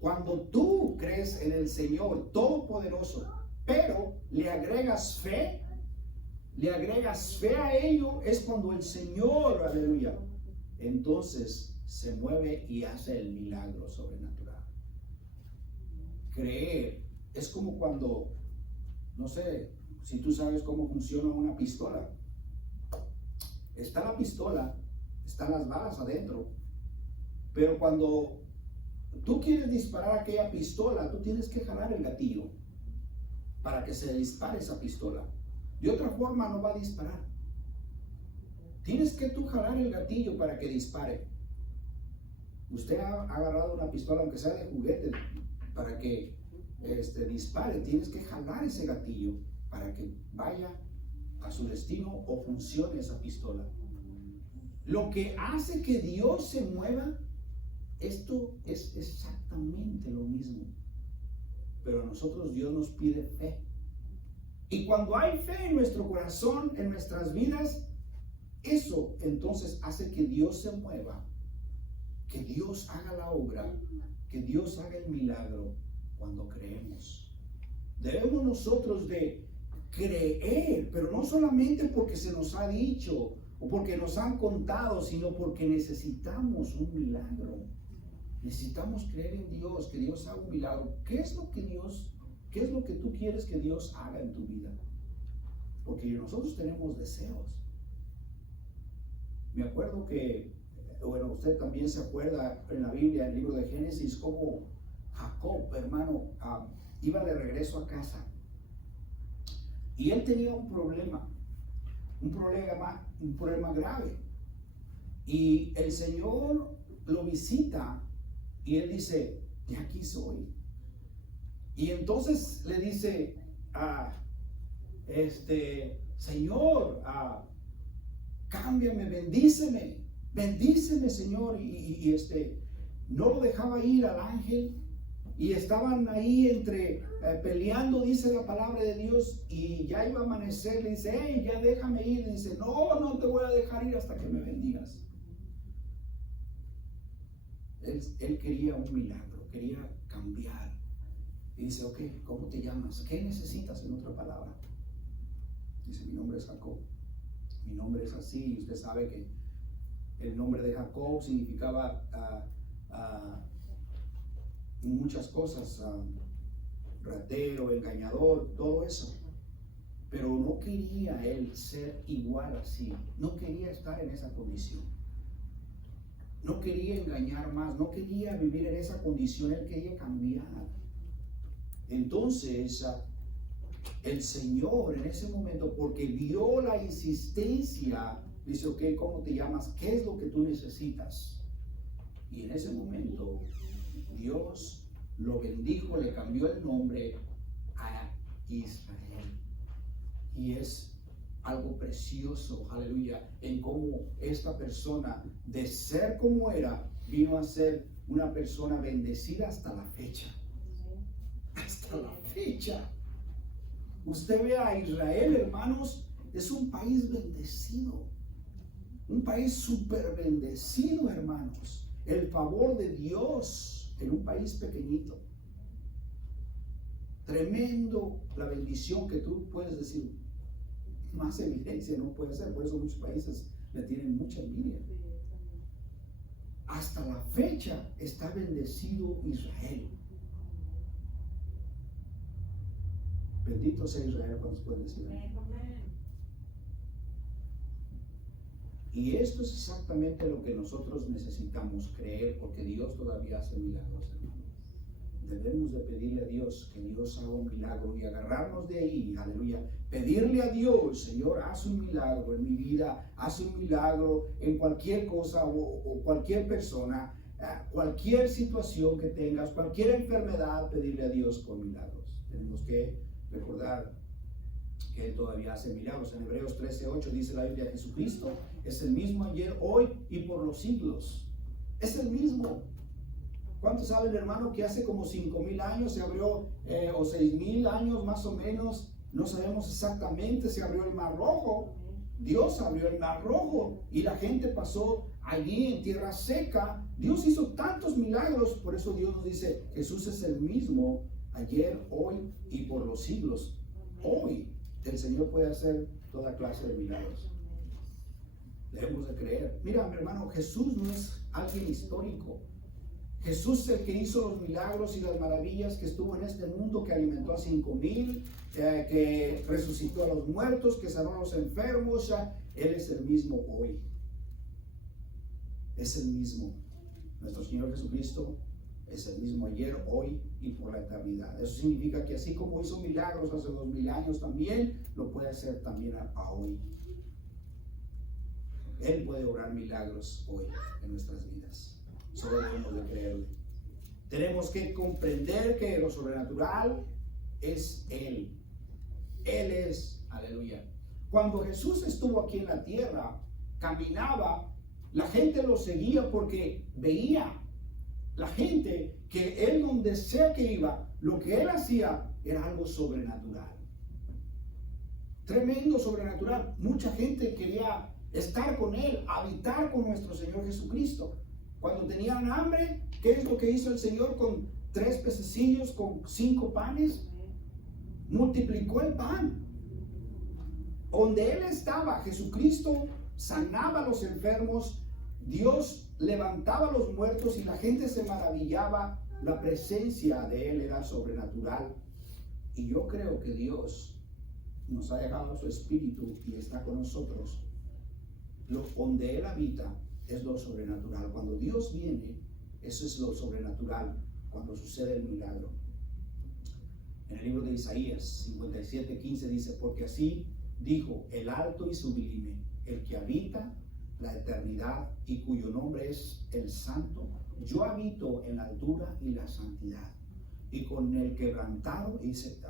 cuando tú crees en el Señor Todopoderoso, pero le agregas fe a ello, es cuando el Señor, aleluya, entonces se mueve y hace el milagro sobrenatural. Creer es como cuando, no sé si tú sabes cómo funciona una pistola. Está la pistola, están las balas adentro, pero cuando tú quieres disparar aquella pistola, tú tienes que jalar el gatillo para que se dispare esa pistola. De otra forma no va a disparar. Tienes que tú jalar el gatillo para que dispare. Usted ha agarrado una pistola, aunque sea de juguete, para que dispare. Tienes que jalar ese gatillo para que vaya a su destino o funcione esa pistola. Lo que hace que Dios se mueva, esto es exactamente lo mismo. Pero a nosotros Dios nos pide fe. Y cuando hay fe en nuestro corazón, en nuestras vidas, eso entonces hace que Dios se mueva, que Dios haga la obra, que Dios haga el milagro cuando creemos. Debemos nosotros de creer, pero no solamente porque se nos ha dicho o porque nos han contado, sino porque necesitamos un milagro. Necesitamos creer en Dios, que Dios haga un milagro. ¿Qué es lo que tú quieres que Dios haga en tu vida? Porque nosotros tenemos deseos. Me acuerdo que, bueno, usted también se acuerda en la Biblia, en el libro de Génesis, cómo Jacob, hermano, iba de regreso a casa. Y él tenía un problema grave. Y el Señor lo visita y él dice, de aquí soy. Y entonces le dice, Señor, cámbiame, bendíceme, Señor. Y no lo dejaba ir al ángel. Y estaban ahí peleando, dice la palabra de Dios, y ya iba a amanecer. Le dice, hey, ya déjame ir. Le dice, no te voy a dejar ir hasta que me bendigas. Él quería un milagro, quería cambiar. Y dice, ok, ¿cómo te llamas? ¿Qué necesitas? En otra palabra. Dice, mi nombre es Jacob. Mi nombre es así. Y usted sabe que el nombre de Jacob significaba muchas cosas, ratero, engañador, todo eso. Pero no quería él ser igual así. No quería estar en esa condición. No quería engañar más. No quería vivir en esa condición. Él quería cambiar. Entonces, el Señor en ese momento, porque vio la insistencia, dice, ok, ¿cómo te llamas? ¿Qué es lo que tú necesitas? Y en ese momento, Dios lo bendijo, le cambió el nombre a Israel. Y es algo precioso, aleluya, en cómo esta persona, de ser como era, vino a ser una persona bendecida hasta la fecha. Hasta la fecha. Usted ve a Israel, hermanos, es un país bendecido. Un país súper bendecido, hermanos. El favor de Dios en un país pequeñito. Tremendo la bendición que tú puedes decir. Más evidencia no puede ser. Por eso muchos países le tienen mucha envidia. Hasta la fecha está bendecido Israel. Bendito sea Israel, cuando se puede decir. Y esto es exactamente lo que nosotros necesitamos creer, porque Dios todavía hace milagros, hermanos. Debemos de pedirle a Dios que Dios haga un milagro y agarrarnos de ahí, aleluya. Pedirle a Dios, Señor, haz un milagro en mi vida, haz un milagro en cualquier cosa o cualquier persona, cualquier situación que tengas, cualquier enfermedad, pedirle a Dios por milagros. Tenemos que recordar que Él todavía hace milagros. En Hebreos 13:8 dice la Biblia, Jesucristo es el mismo ayer, hoy y por los siglos. Es el mismo. ¿Cuántos saben, hermano, que hace como 5,000 años se abrió, o 6,000 años más o menos, no sabemos exactamente, se abrió el Mar Rojo? Dios abrió el mar rojo y la gente pasó allí en tierra seca. Dios hizo tantos milagros, por eso Dios nos dice, Jesús es el mismo ayer, hoy y por los siglos. Hoy el Señor puede hacer toda clase de milagros. Debemos de creer. Mira, mi hermano, Jesús no es alguien histórico. Jesús es el que hizo los milagros y las maravillas, que estuvo en este mundo, que alimentó a 5,000, que resucitó a los muertos, que sanó a los enfermos. Él es el mismo hoy. Es el mismo. Nuestro Señor Jesucristo es el mismo ayer, hoy y por la eternidad. Eso significa que así como hizo milagros hace 2000 años, también lo puede hacer también a hoy. Él puede obrar milagros hoy en nuestras vidas. Solo debemos de creerle. Tenemos que comprender que lo sobrenatural es Él. Él es, aleluya. Cuando Jesús estuvo aquí en la tierra, caminaba, la gente lo seguía porque veía. La gente que Él, donde sea que iba, lo que Él hacía era algo sobrenatural. Tremendo, sobrenatural. Mucha gente quería estar con Él, habitar con nuestro Señor Jesucristo. Cuando tenían hambre, ¿qué es lo que hizo el Señor con 3 pececillos, con 5 panes? Multiplicó el pan. Donde Él estaba, Jesucristo sanaba a los enfermos, Dios levantaba a los muertos y la gente se maravillaba. La presencia de Él era sobrenatural. Y yo creo que Dios nos ha dejado su Espíritu y está con nosotros. Donde Él habita es lo sobrenatural. Cuando Dios viene, eso es lo sobrenatural, cuando sucede el milagro. En el libro de Isaías 57:15 dice, porque así dijo el alto y sublime, el que habita la eternidad y cuyo nombre es el Santo, yo habito en la altura y la santidad. Y con el quebrantado,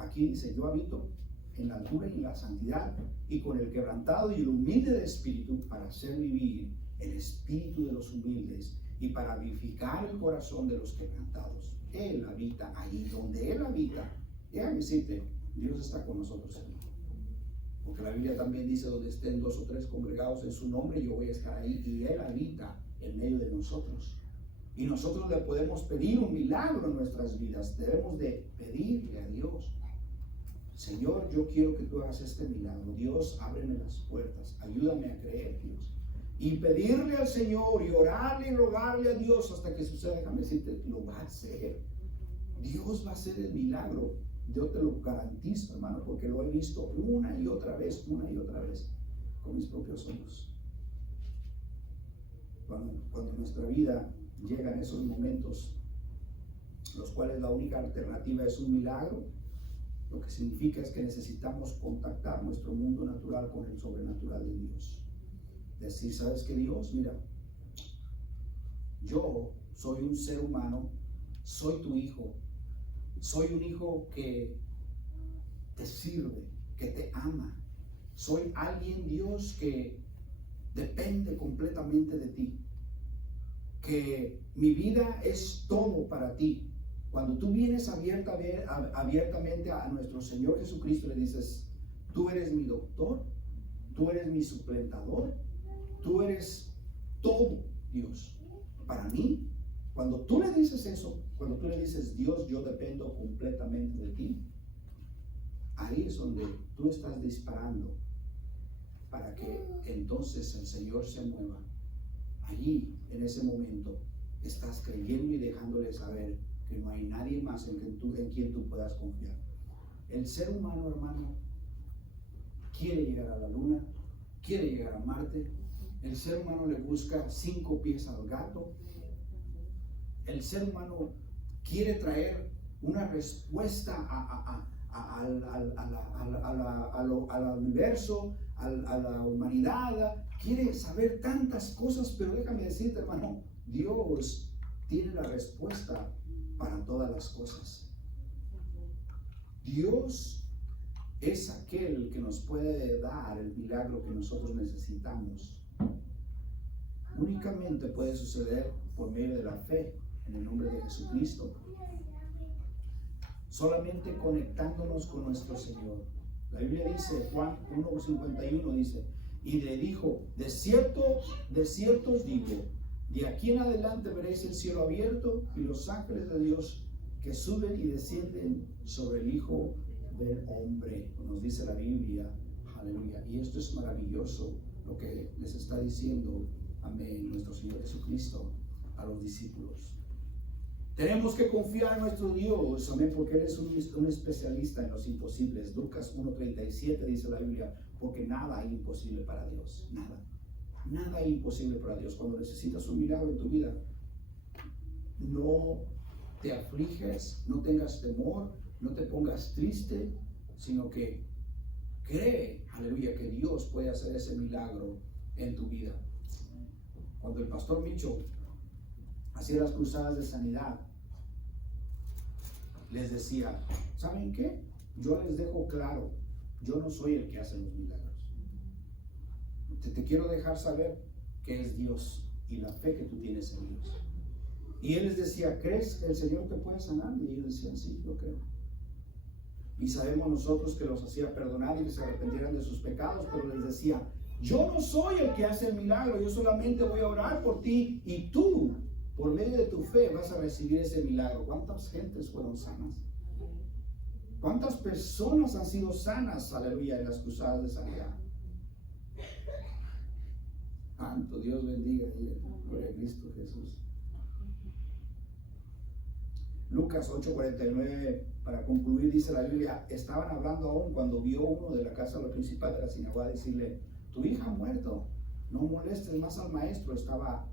aquí dice, yo habito en la altura y la santidad, y con el quebrantado y el humilde de espíritu, para hacer vivir el espíritu de los humildes y para vivificar el corazón de los quebrantados. Él habita ahí. Donde Él habita, déjame decirte, Dios está con nosotros ahí. Porque la Biblia también dice, donde estén 2 o 3 congregados en su nombre, yo voy a estar ahí. Y Él habita en medio de nosotros. Y nosotros le podemos pedir un milagro en nuestras vidas. Debemos de pedirle a Dios, Señor, yo quiero que tú hagas este milagro. Dios, ábreme las puertas. Ayúdame a creer, Dios. Y pedirle al Señor y orarle y rogarle a Dios hasta que suceda. Déjame decirte, lo va a hacer. Dios va a hacer el milagro. Yo te lo garantizo, hermano, porque lo he visto una y otra vez con mis propios ojos. Cuando nuestra vida llega en esos momentos, los cuales la única alternativa es un milagro, lo que significa es que necesitamos contactar nuestro mundo natural con el sobrenatural de Dios. Decir, ¿sabes qué, Dios? Mira, yo soy un ser humano, soy tu hijo, soy un hijo que te sirve, que te ama. Soy alguien, Dios, que depende completamente de ti. Que mi vida es todo para ti. Cuando tú vienes abiertamente a nuestro Señor Jesucristo, le dices, tú eres mi doctor, tú eres mi suplentador, tú eres todo, Dios, para mí. Cuando tú le dices eso, cuando tú le dices, Dios, yo dependo completamente de ti, ahí es donde tú estás disparando para que entonces el Señor se mueva. Allí, en ese momento, estás creyendo y dejándole saber que no hay nadie más en quien tú puedas confiar. El ser humano, hermano, quiere llegar a la luna, quiere llegar a Marte. El ser humano le busca 5 pies al gato. El ser humano quiere traer una respuesta al universo, a la humanidad. Quiere saber tantas cosas, pero déjame decirte, hermano, Dios tiene la respuesta para todas las cosas. Dios es aquel que nos puede dar el milagro que nosotros necesitamos. Únicamente puede suceder por medio de la fe en el nombre de Jesucristo. Solamente conectándonos con nuestro Señor. La Biblia dice, Juan 1:51 dice, y le dijo, de cierto os digo, de aquí en adelante veréis el cielo abierto y los ángeles de Dios que suben y descienden sobre el Hijo del Hombre. Nos dice la Biblia, aleluya. Y esto es maravilloso lo que les está diciendo, amén, nuestro Señor Jesucristo a los discípulos. Tenemos que confiar en nuestro Dios, amén, porque Él es un especialista en los imposibles. Lucas 1:37 dice la Biblia, porque nada hay imposible para Dios, nada hay imposible para Dios. Cuando necesitas un milagro en tu vida, no te afliges, no tengas temor, no te pongas triste, sino que cree, aleluya, que Dios puede hacer ese milagro en tu vida. Cuando el pastor Micho hacía las cruzadas de sanidad, les decía, ¿saben qué? Yo les dejo claro, yo no soy el que hace los milagros. Te quiero dejar saber que es Dios y la fe que tú tienes en Dios. Y él les decía, ¿crees que el Señor te puede sanar? Y ellos decían, sí, lo creo. Y sabemos nosotros que los hacía perdonar y que se arrepentieran de sus pecados, pero les decía, yo no soy el que hace el milagro, yo solamente voy a orar por ti y tú, por medio de tu fe, vas a recibir ese milagro. ¿Cuántas gentes fueron sanas? ¿Cuántas personas han sido sanas, aleluya, en las cruzadas de sanidad? Santo Dios bendiga, gloria a Cristo Jesús. Lucas 8:49, para concluir, dice la Biblia, estaban hablando aún cuando vio uno de la casa de la principal de la sinagoga decirle, tu hija ha muerto, no molestes más al maestro. Estaba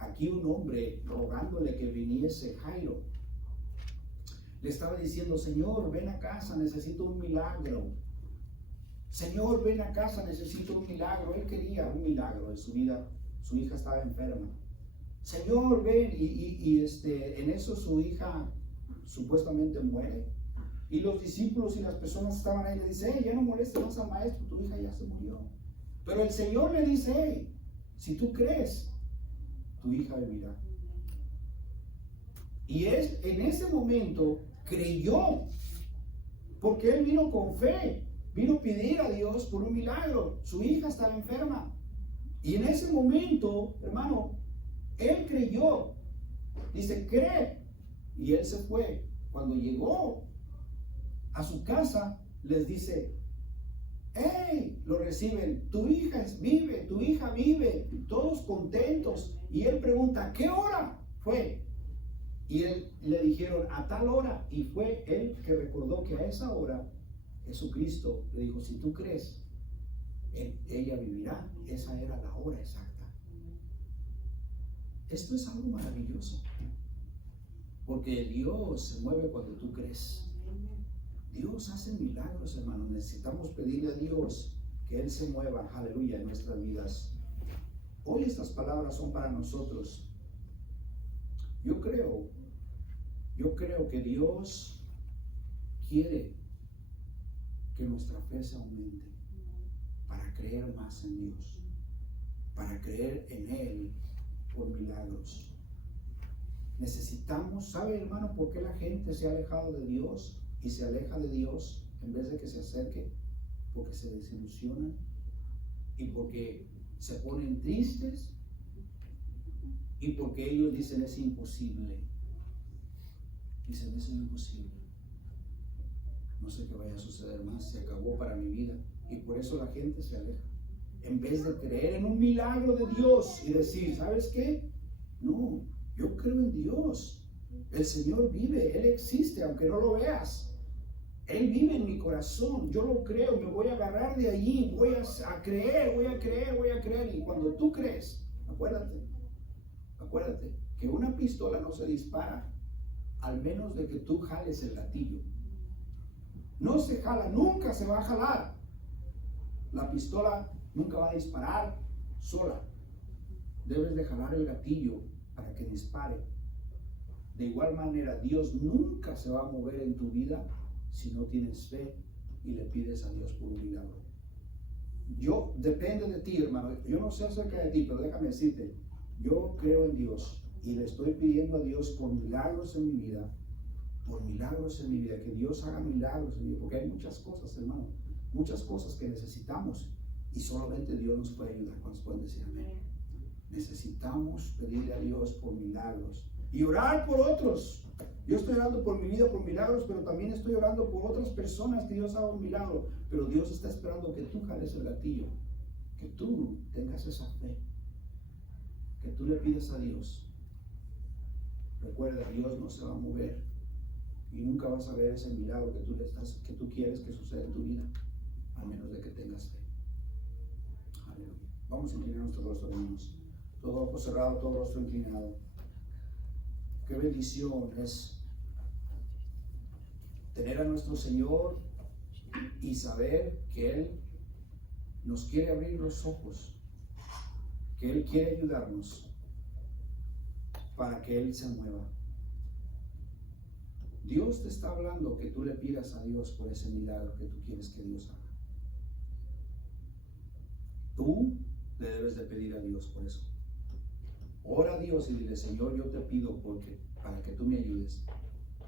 aquí un hombre rogándole que viniese Jairo. Le estaba diciendo, Señor, ven a casa, necesito un milagro. Señor, ven a casa, necesito un milagro. Él quería un milagro en su vida. Su hija estaba enferma. Señor, ven. En eso su hija supuestamente muere. Y los discípulos y las personas estaban ahí, le dicen, ya no molestes más al maestro, tu hija ya se murió. Pero el Señor le dice, si tú crees, tu hija vivirá. Y él en ese momento creyó, porque él vino con fe, vino a pedir a Dios por un milagro. Su hija estaba enferma. Y en ese momento, hermano, él creyó. Dice, cree. Y él se fue. Cuando llegó a su casa, les dice, hey, lo reciben, tu hija vive, tu hija vive, todos contentos. Y él pregunta, ¿qué hora fue? Y él le dijeron, a tal hora. Y fue él que recordó que a esa hora Jesucristo le dijo, si tú crees, ella vivirá. Esa era la hora exacta. Esto es algo maravilloso, porque Dios se mueve cuando tú crees. Dios hace milagros, hermanos. Necesitamos pedirle a Dios que Él se mueva, aleluya, en nuestras vidas. Hoy estas palabras son para nosotros. Yo creo que Dios quiere que nuestra fe se aumente para creer más en Dios, para creer en Él por milagros. Necesitamos, ¿sabe, hermano, por qué la gente se ha alejado de Dios y se aleja de Dios en vez de que se acerque? Porque se desilusionan y porque se ponen tristes y porque ellos dicen es imposible. Dicen eso es imposible. No sé qué vaya a suceder más, se acabó para mi vida. Y por eso la gente se aleja. En vez de creer en un milagro de Dios y decir, ¿sabes qué? No, yo creo en Dios. El Señor vive, Él existe, aunque no lo veas. Él vive en mi corazón, yo lo creo, me voy a agarrar de allí, voy a creer. Y cuando tú crees, acuérdate que una pistola no se dispara al menos de que tú jales el gatillo. No se jala, nunca se va a jalar. La pistola nunca va a disparar sola. Debes de jalar el gatillo para que dispare. De igual manera, Dios nunca se va a mover en tu vida si no tienes fe y le pides a Dios por un milagro. Depende de ti, hermano. Yo no sé acerca de ti, pero déjame decirte, yo creo en Dios y le estoy pidiendo a Dios por milagros en mi vida, que Dios haga milagros en mi vida, porque hay muchas cosas, hermano, muchas cosas que necesitamos y solamente Dios nos puede ayudar. ¿Cuántos pueden decir amén? Necesitamos pedirle a Dios por milagros y orar por otros. Yo estoy orando por mi vida, por milagros, pero también estoy orando por otras personas que Dios haga un milagro. Pero Dios está esperando que tú jales el gatillo, que tú tengas esa fe, que tú le pidas a Dios. Recuerda, Dios no se va a mover y nunca vas a ver ese milagro que tú quieres que suceda en tu vida, a menos de que tengas fe. Aleluya. Vamos a inclinar nuestro rostro, hermanos. Todo ojo cerrado, todo rostro inclinado. Qué bendición es tener a nuestro Señor y saber que Él nos quiere abrir los ojos, que Él quiere ayudarnos para que Él se mueva. Dios te está hablando que tú le pidas a Dios por ese milagro que tú quieres que Dios haga. Tú le debes de pedir a Dios por eso. Ora a Dios y dile: Señor, yo te pido para que tú me ayudes.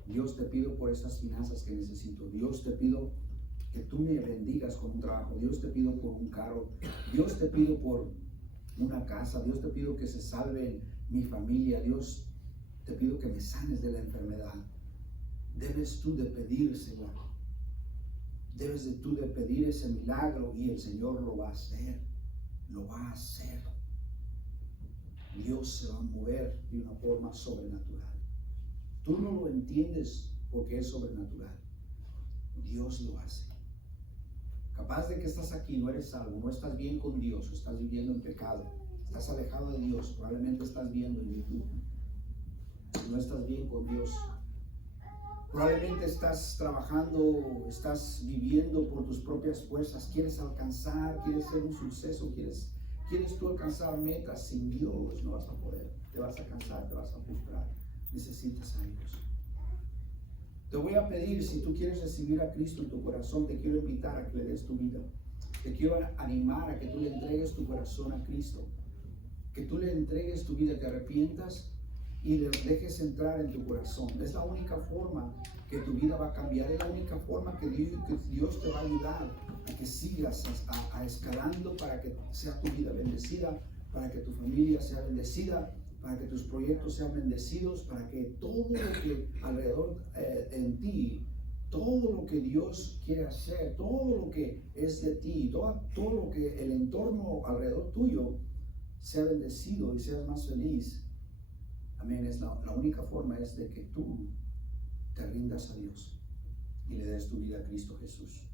Dios, te pido por esas finanzas que necesito. Dios, te pido que tú me bendigas con un trabajo. Dios, te pido por un carro. Dios, te pido por una casa. Dios, te pido que se salve mi familia. Dios, te pido que me sanes de la enfermedad. Debes tú de pedírselo. Debes de tú de pedir ese milagro y el Señor lo va a hacer. Lo va a hacer. Dios se va a mover de una forma sobrenatural. Tú no lo entiendes porque es sobrenatural. Dios lo hace. Capaz de que estás aquí, no eres salvo, no estás bien con Dios, o estás viviendo en pecado, estás alejado de Dios, probablemente estás viendo en YouTube, no estás bien con Dios. Probablemente estás trabajando, estás viviendo por tus propias fuerzas, quieres alcanzar, quieres ser un suceso, quieres tú alcanzar metas. Sin Dios no vas a poder, te vas a cansar, te vas a frustrar. Necesitas a Dios. Te voy a pedir, si tú quieres recibir a Cristo en tu corazón, te quiero invitar a que le des tu vida. Te quiero animar a que tú le entregues tu corazón a Cristo, que tú le entregues tu vida, te arrepientas y le dejes entrar en tu corazón. Es la única forma que tu vida va a cambiar, es la única forma que Dios te va a ayudar a que sigas escalando para que sea tu vida bendecida, para que tu familia sea bendecida, para que tus proyectos sean bendecidos, para que todo lo que alrededor en ti, todo lo que Dios quiere hacer, todo lo que es de ti, todo lo que el entorno alrededor tuyo sea bendecido y seas más feliz. Amén. La única forma es de que tú te rindas a Dios y le des tu vida a Cristo Jesús.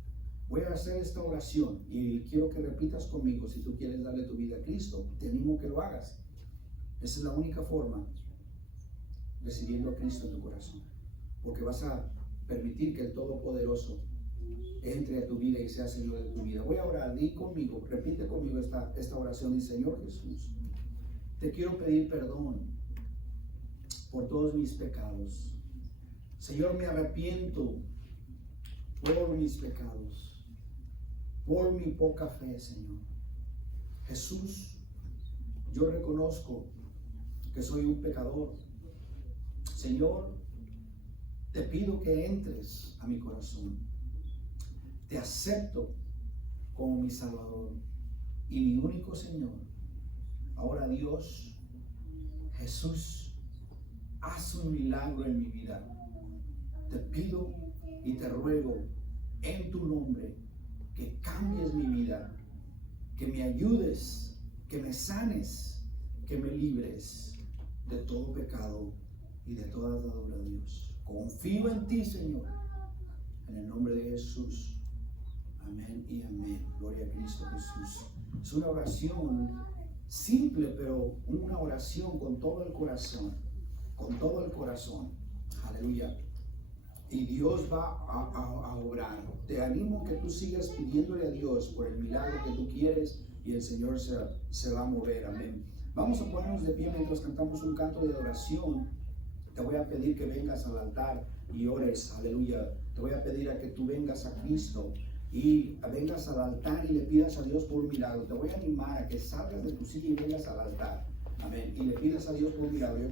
Voy a hacer esta oración y quiero que repitas conmigo. Si tú quieres darle tu vida a Cristo, te animo que lo hagas. Esa es la única forma, recibiendo a Cristo en tu corazón, porque vas a permitir que el Todopoderoso entre a tu vida y sea Señor de tu vida. Voy a orar, di conmigo, repite conmigo esta oración. Y Señor Jesús, te quiero pedir perdón por todos mis pecados. Señor, me arrepiento por mis pecados, por mi poca fe, Señor. Jesús, yo reconozco que soy un pecador. Señor, te pido que entres a mi corazón. Te acepto como mi Salvador y mi único Señor. Ahora, Dios, Jesús, haz un milagro en mi vida. Te pido y te ruego en tu nombre que cambies mi vida, que me ayudes, que me sanes, que me libres de todo pecado y de toda atadura, Dios. Confío en ti, Señor, en el nombre de Jesús. Amén y amén. Gloria a Cristo Jesús. Es una oración simple, pero una oración con todo el corazón. Con todo el corazón. Aleluya. Y Dios va a obrar. Te animo que tú sigas pidiéndole a Dios por el milagro que tú quieres y el Señor se va a mover. Amén. Vamos a ponernos de pie mientras cantamos un canto de adoración. Te voy a pedir que vengas al altar y ores. Aleluya. Te voy a pedir a que tú vengas a Cristo y vengas al altar y le pidas a Dios por un milagro. Te voy a animar a que salgas de tu silla y vengas al altar. Amén. Y le pidas a Dios por un milagro. Yo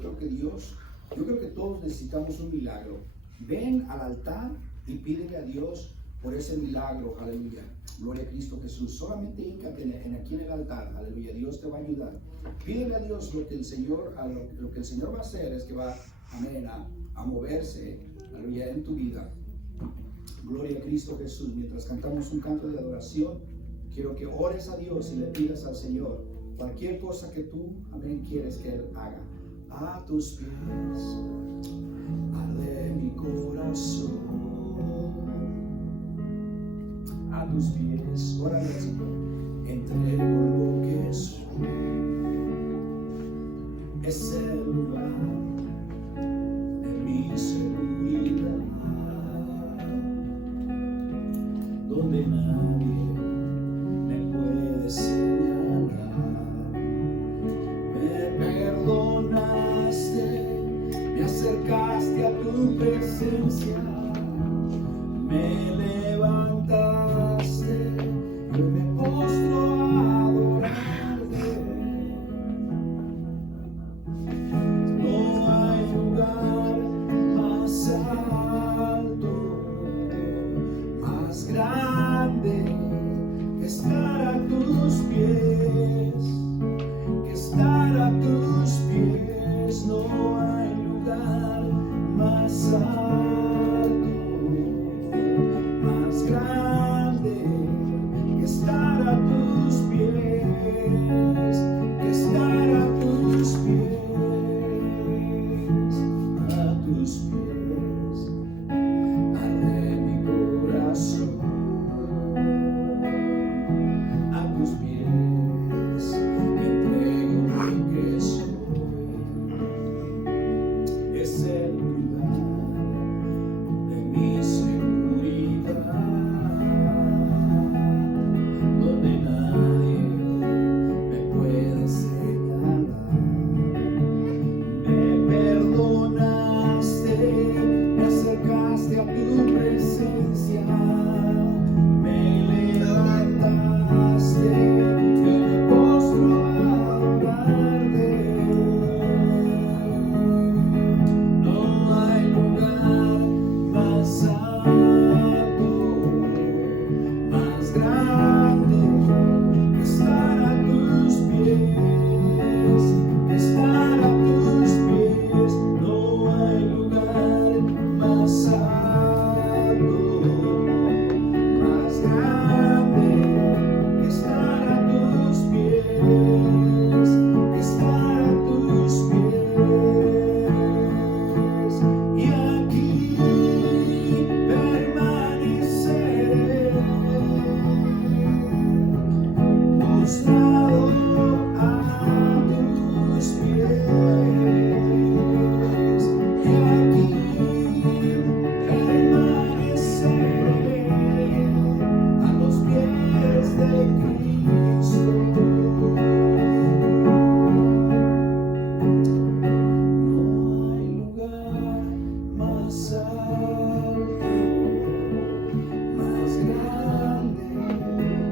creo que todos necesitamos un milagro. Ven al altar y pídele a Dios por ese milagro. Aleluya. Gloria a Cristo Jesús. Solamente híncate aquí en el altar. Aleluya. Dios te va a ayudar. Pídele a Dios lo que el Señor va a hacer es que va, amén, a moverse, aleluya, en tu vida. Gloria a Cristo Jesús. Mientras cantamos un canto de adoración, quiero que ores a Dios y le pidas al Señor cualquier cosa que tú, amén, quieres que Él haga. A tus pies arde mi corazón. A tus pies, órale al Señor, entrego lo que soy. Es el lugar de mi seguridad, donde nadie me puede señalar. Me perdonaste, me acercaste a tu presencia, me levantaste, yo me postro a adorarte. No hay lugar más alto, más grande que estar a tus pies, que estar a tus pies. No hay lugar más alto, más grande que estar a tus pies, que estar a tus pies, a tus pies. Arde mi corazón, a tus pies entrego lo que soy. Es el lugar de mi seguridad, donde nadie me puede señalar. Me perdonaste, me acercaste a tu presencia, me levantaste, yo me postro a adorarte. No hay lugar más alto, más grande que estar a tus pies, que estar a tus pies. No hay lugar más alto, más grande que estar a tus pies, que estar a tus pies. Y aquí permaneceré, postrado a tus pies. Y aquí permaneceré a los pies de Cristo. No hay lugar más alto, más grande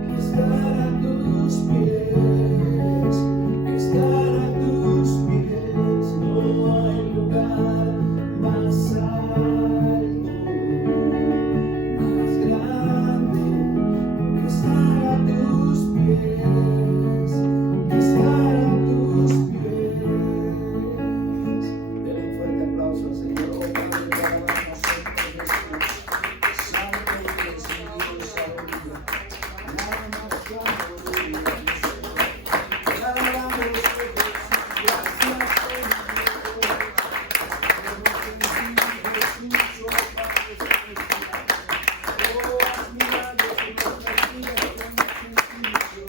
que estar a tus pies, que estar a tus pies. No hay lugar más alto, más grande que estar a tus pies, que estar a tus pies. Denle un fuerte aplauso al Señor. Oh, Padre, te alabamos, Señor Jesús. Santo eres mi Dios, aleluya. Nada más santo de Dios. Te alabamos, Señor Jesús. Gracias, Señor. Jesús, oh Padre celestial. Oh, haz milagros en nuestras vidas, con tu Espíritu.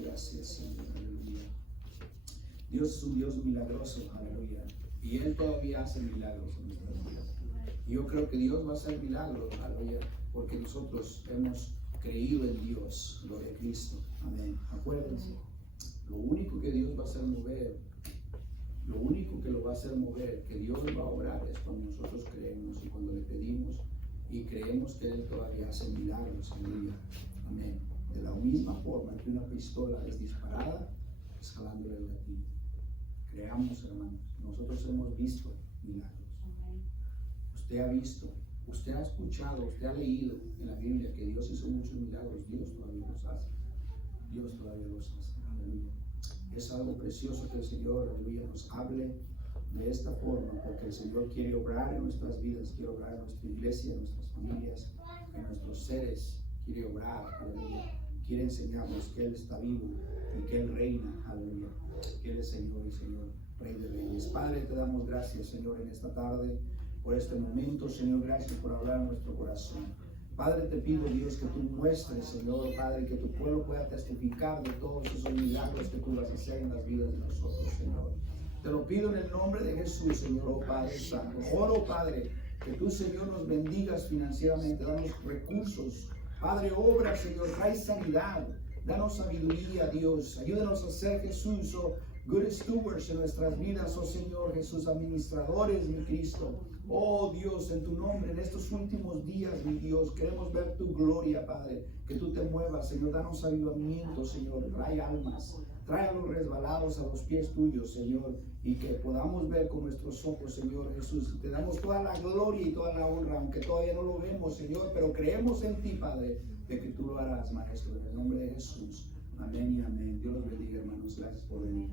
Gracias, Señor, aleluya. Dios es un Dios milagroso, aleluya. Y Él todavía hace milagros en nuestras vidas. Y yo creo que Dios va a hacer milagros, aleluya, porque nosotros hemos creído en Dios, gloria a Cristo. Amén. Acuérdense, lo único que Dios va a hacer mover, lo único que lo va a hacer mover, que Dios va a obrar, es cuando nosotros creemos y cuando le pedimos y creemos que Él todavía hace milagros, aleluya. Amén. De la misma forma que una pistola es disparada, exhalándole el latido. Creamos, hermanos, nosotros hemos visto milagros. Usted ha visto, usted ha escuchado, usted ha leído en la Biblia que Dios hizo muchos milagros. Dios todavía los hace. Dios todavía los hace. Aleluya. Es algo precioso que el Señor, aleluya, nos hable de esta forma, porque el Señor quiere obrar en nuestras vidas, quiere obrar en nuestra iglesia, en nuestras familias, en nuestros seres, quiere obrar, aleluya. Quiere enseñarnos que Él está vivo y que Él reina, aleluya. Que Él es Señor y Señor, Rey de Reyes. Padre, te damos gracias, Señor, en esta tarde, por este momento, Señor, gracias por hablar en nuestro corazón. Padre, te pido, Dios, que tú muestres, Señor, Padre, que tu pueblo pueda testificar de todos esos milagros que tú vas a hacer en las vidas de nosotros, Señor. Te lo pido en el nombre de Jesús, Señor, oh Padre Santo. Oro, Padre, que tú, Señor, nos bendigas financieramente, danos recursos. Padre, obra, Señor, trae sanidad, danos sabiduría, Dios. Ayúdanos a ser, Jesús, oh good stewards en nuestras vidas, oh Señor Jesús, administradores, mi Cristo. Oh Dios, en tu nombre, en estos últimos días, mi Dios, queremos ver tu gloria, Padre, que tú te muevas, Señor, danos avivamiento, Señor, trae almas, trae a los resbalados a los pies tuyos, Señor, y que podamos ver con nuestros ojos, Señor Jesús. Te damos toda la gloria y toda la honra, aunque todavía no lo vemos, Señor, pero creemos en ti, Padre, de que tú lo harás, Maestro, en el nombre de Jesús. Amén y amén. Dios los bendiga, hermanos. Gracias por venir.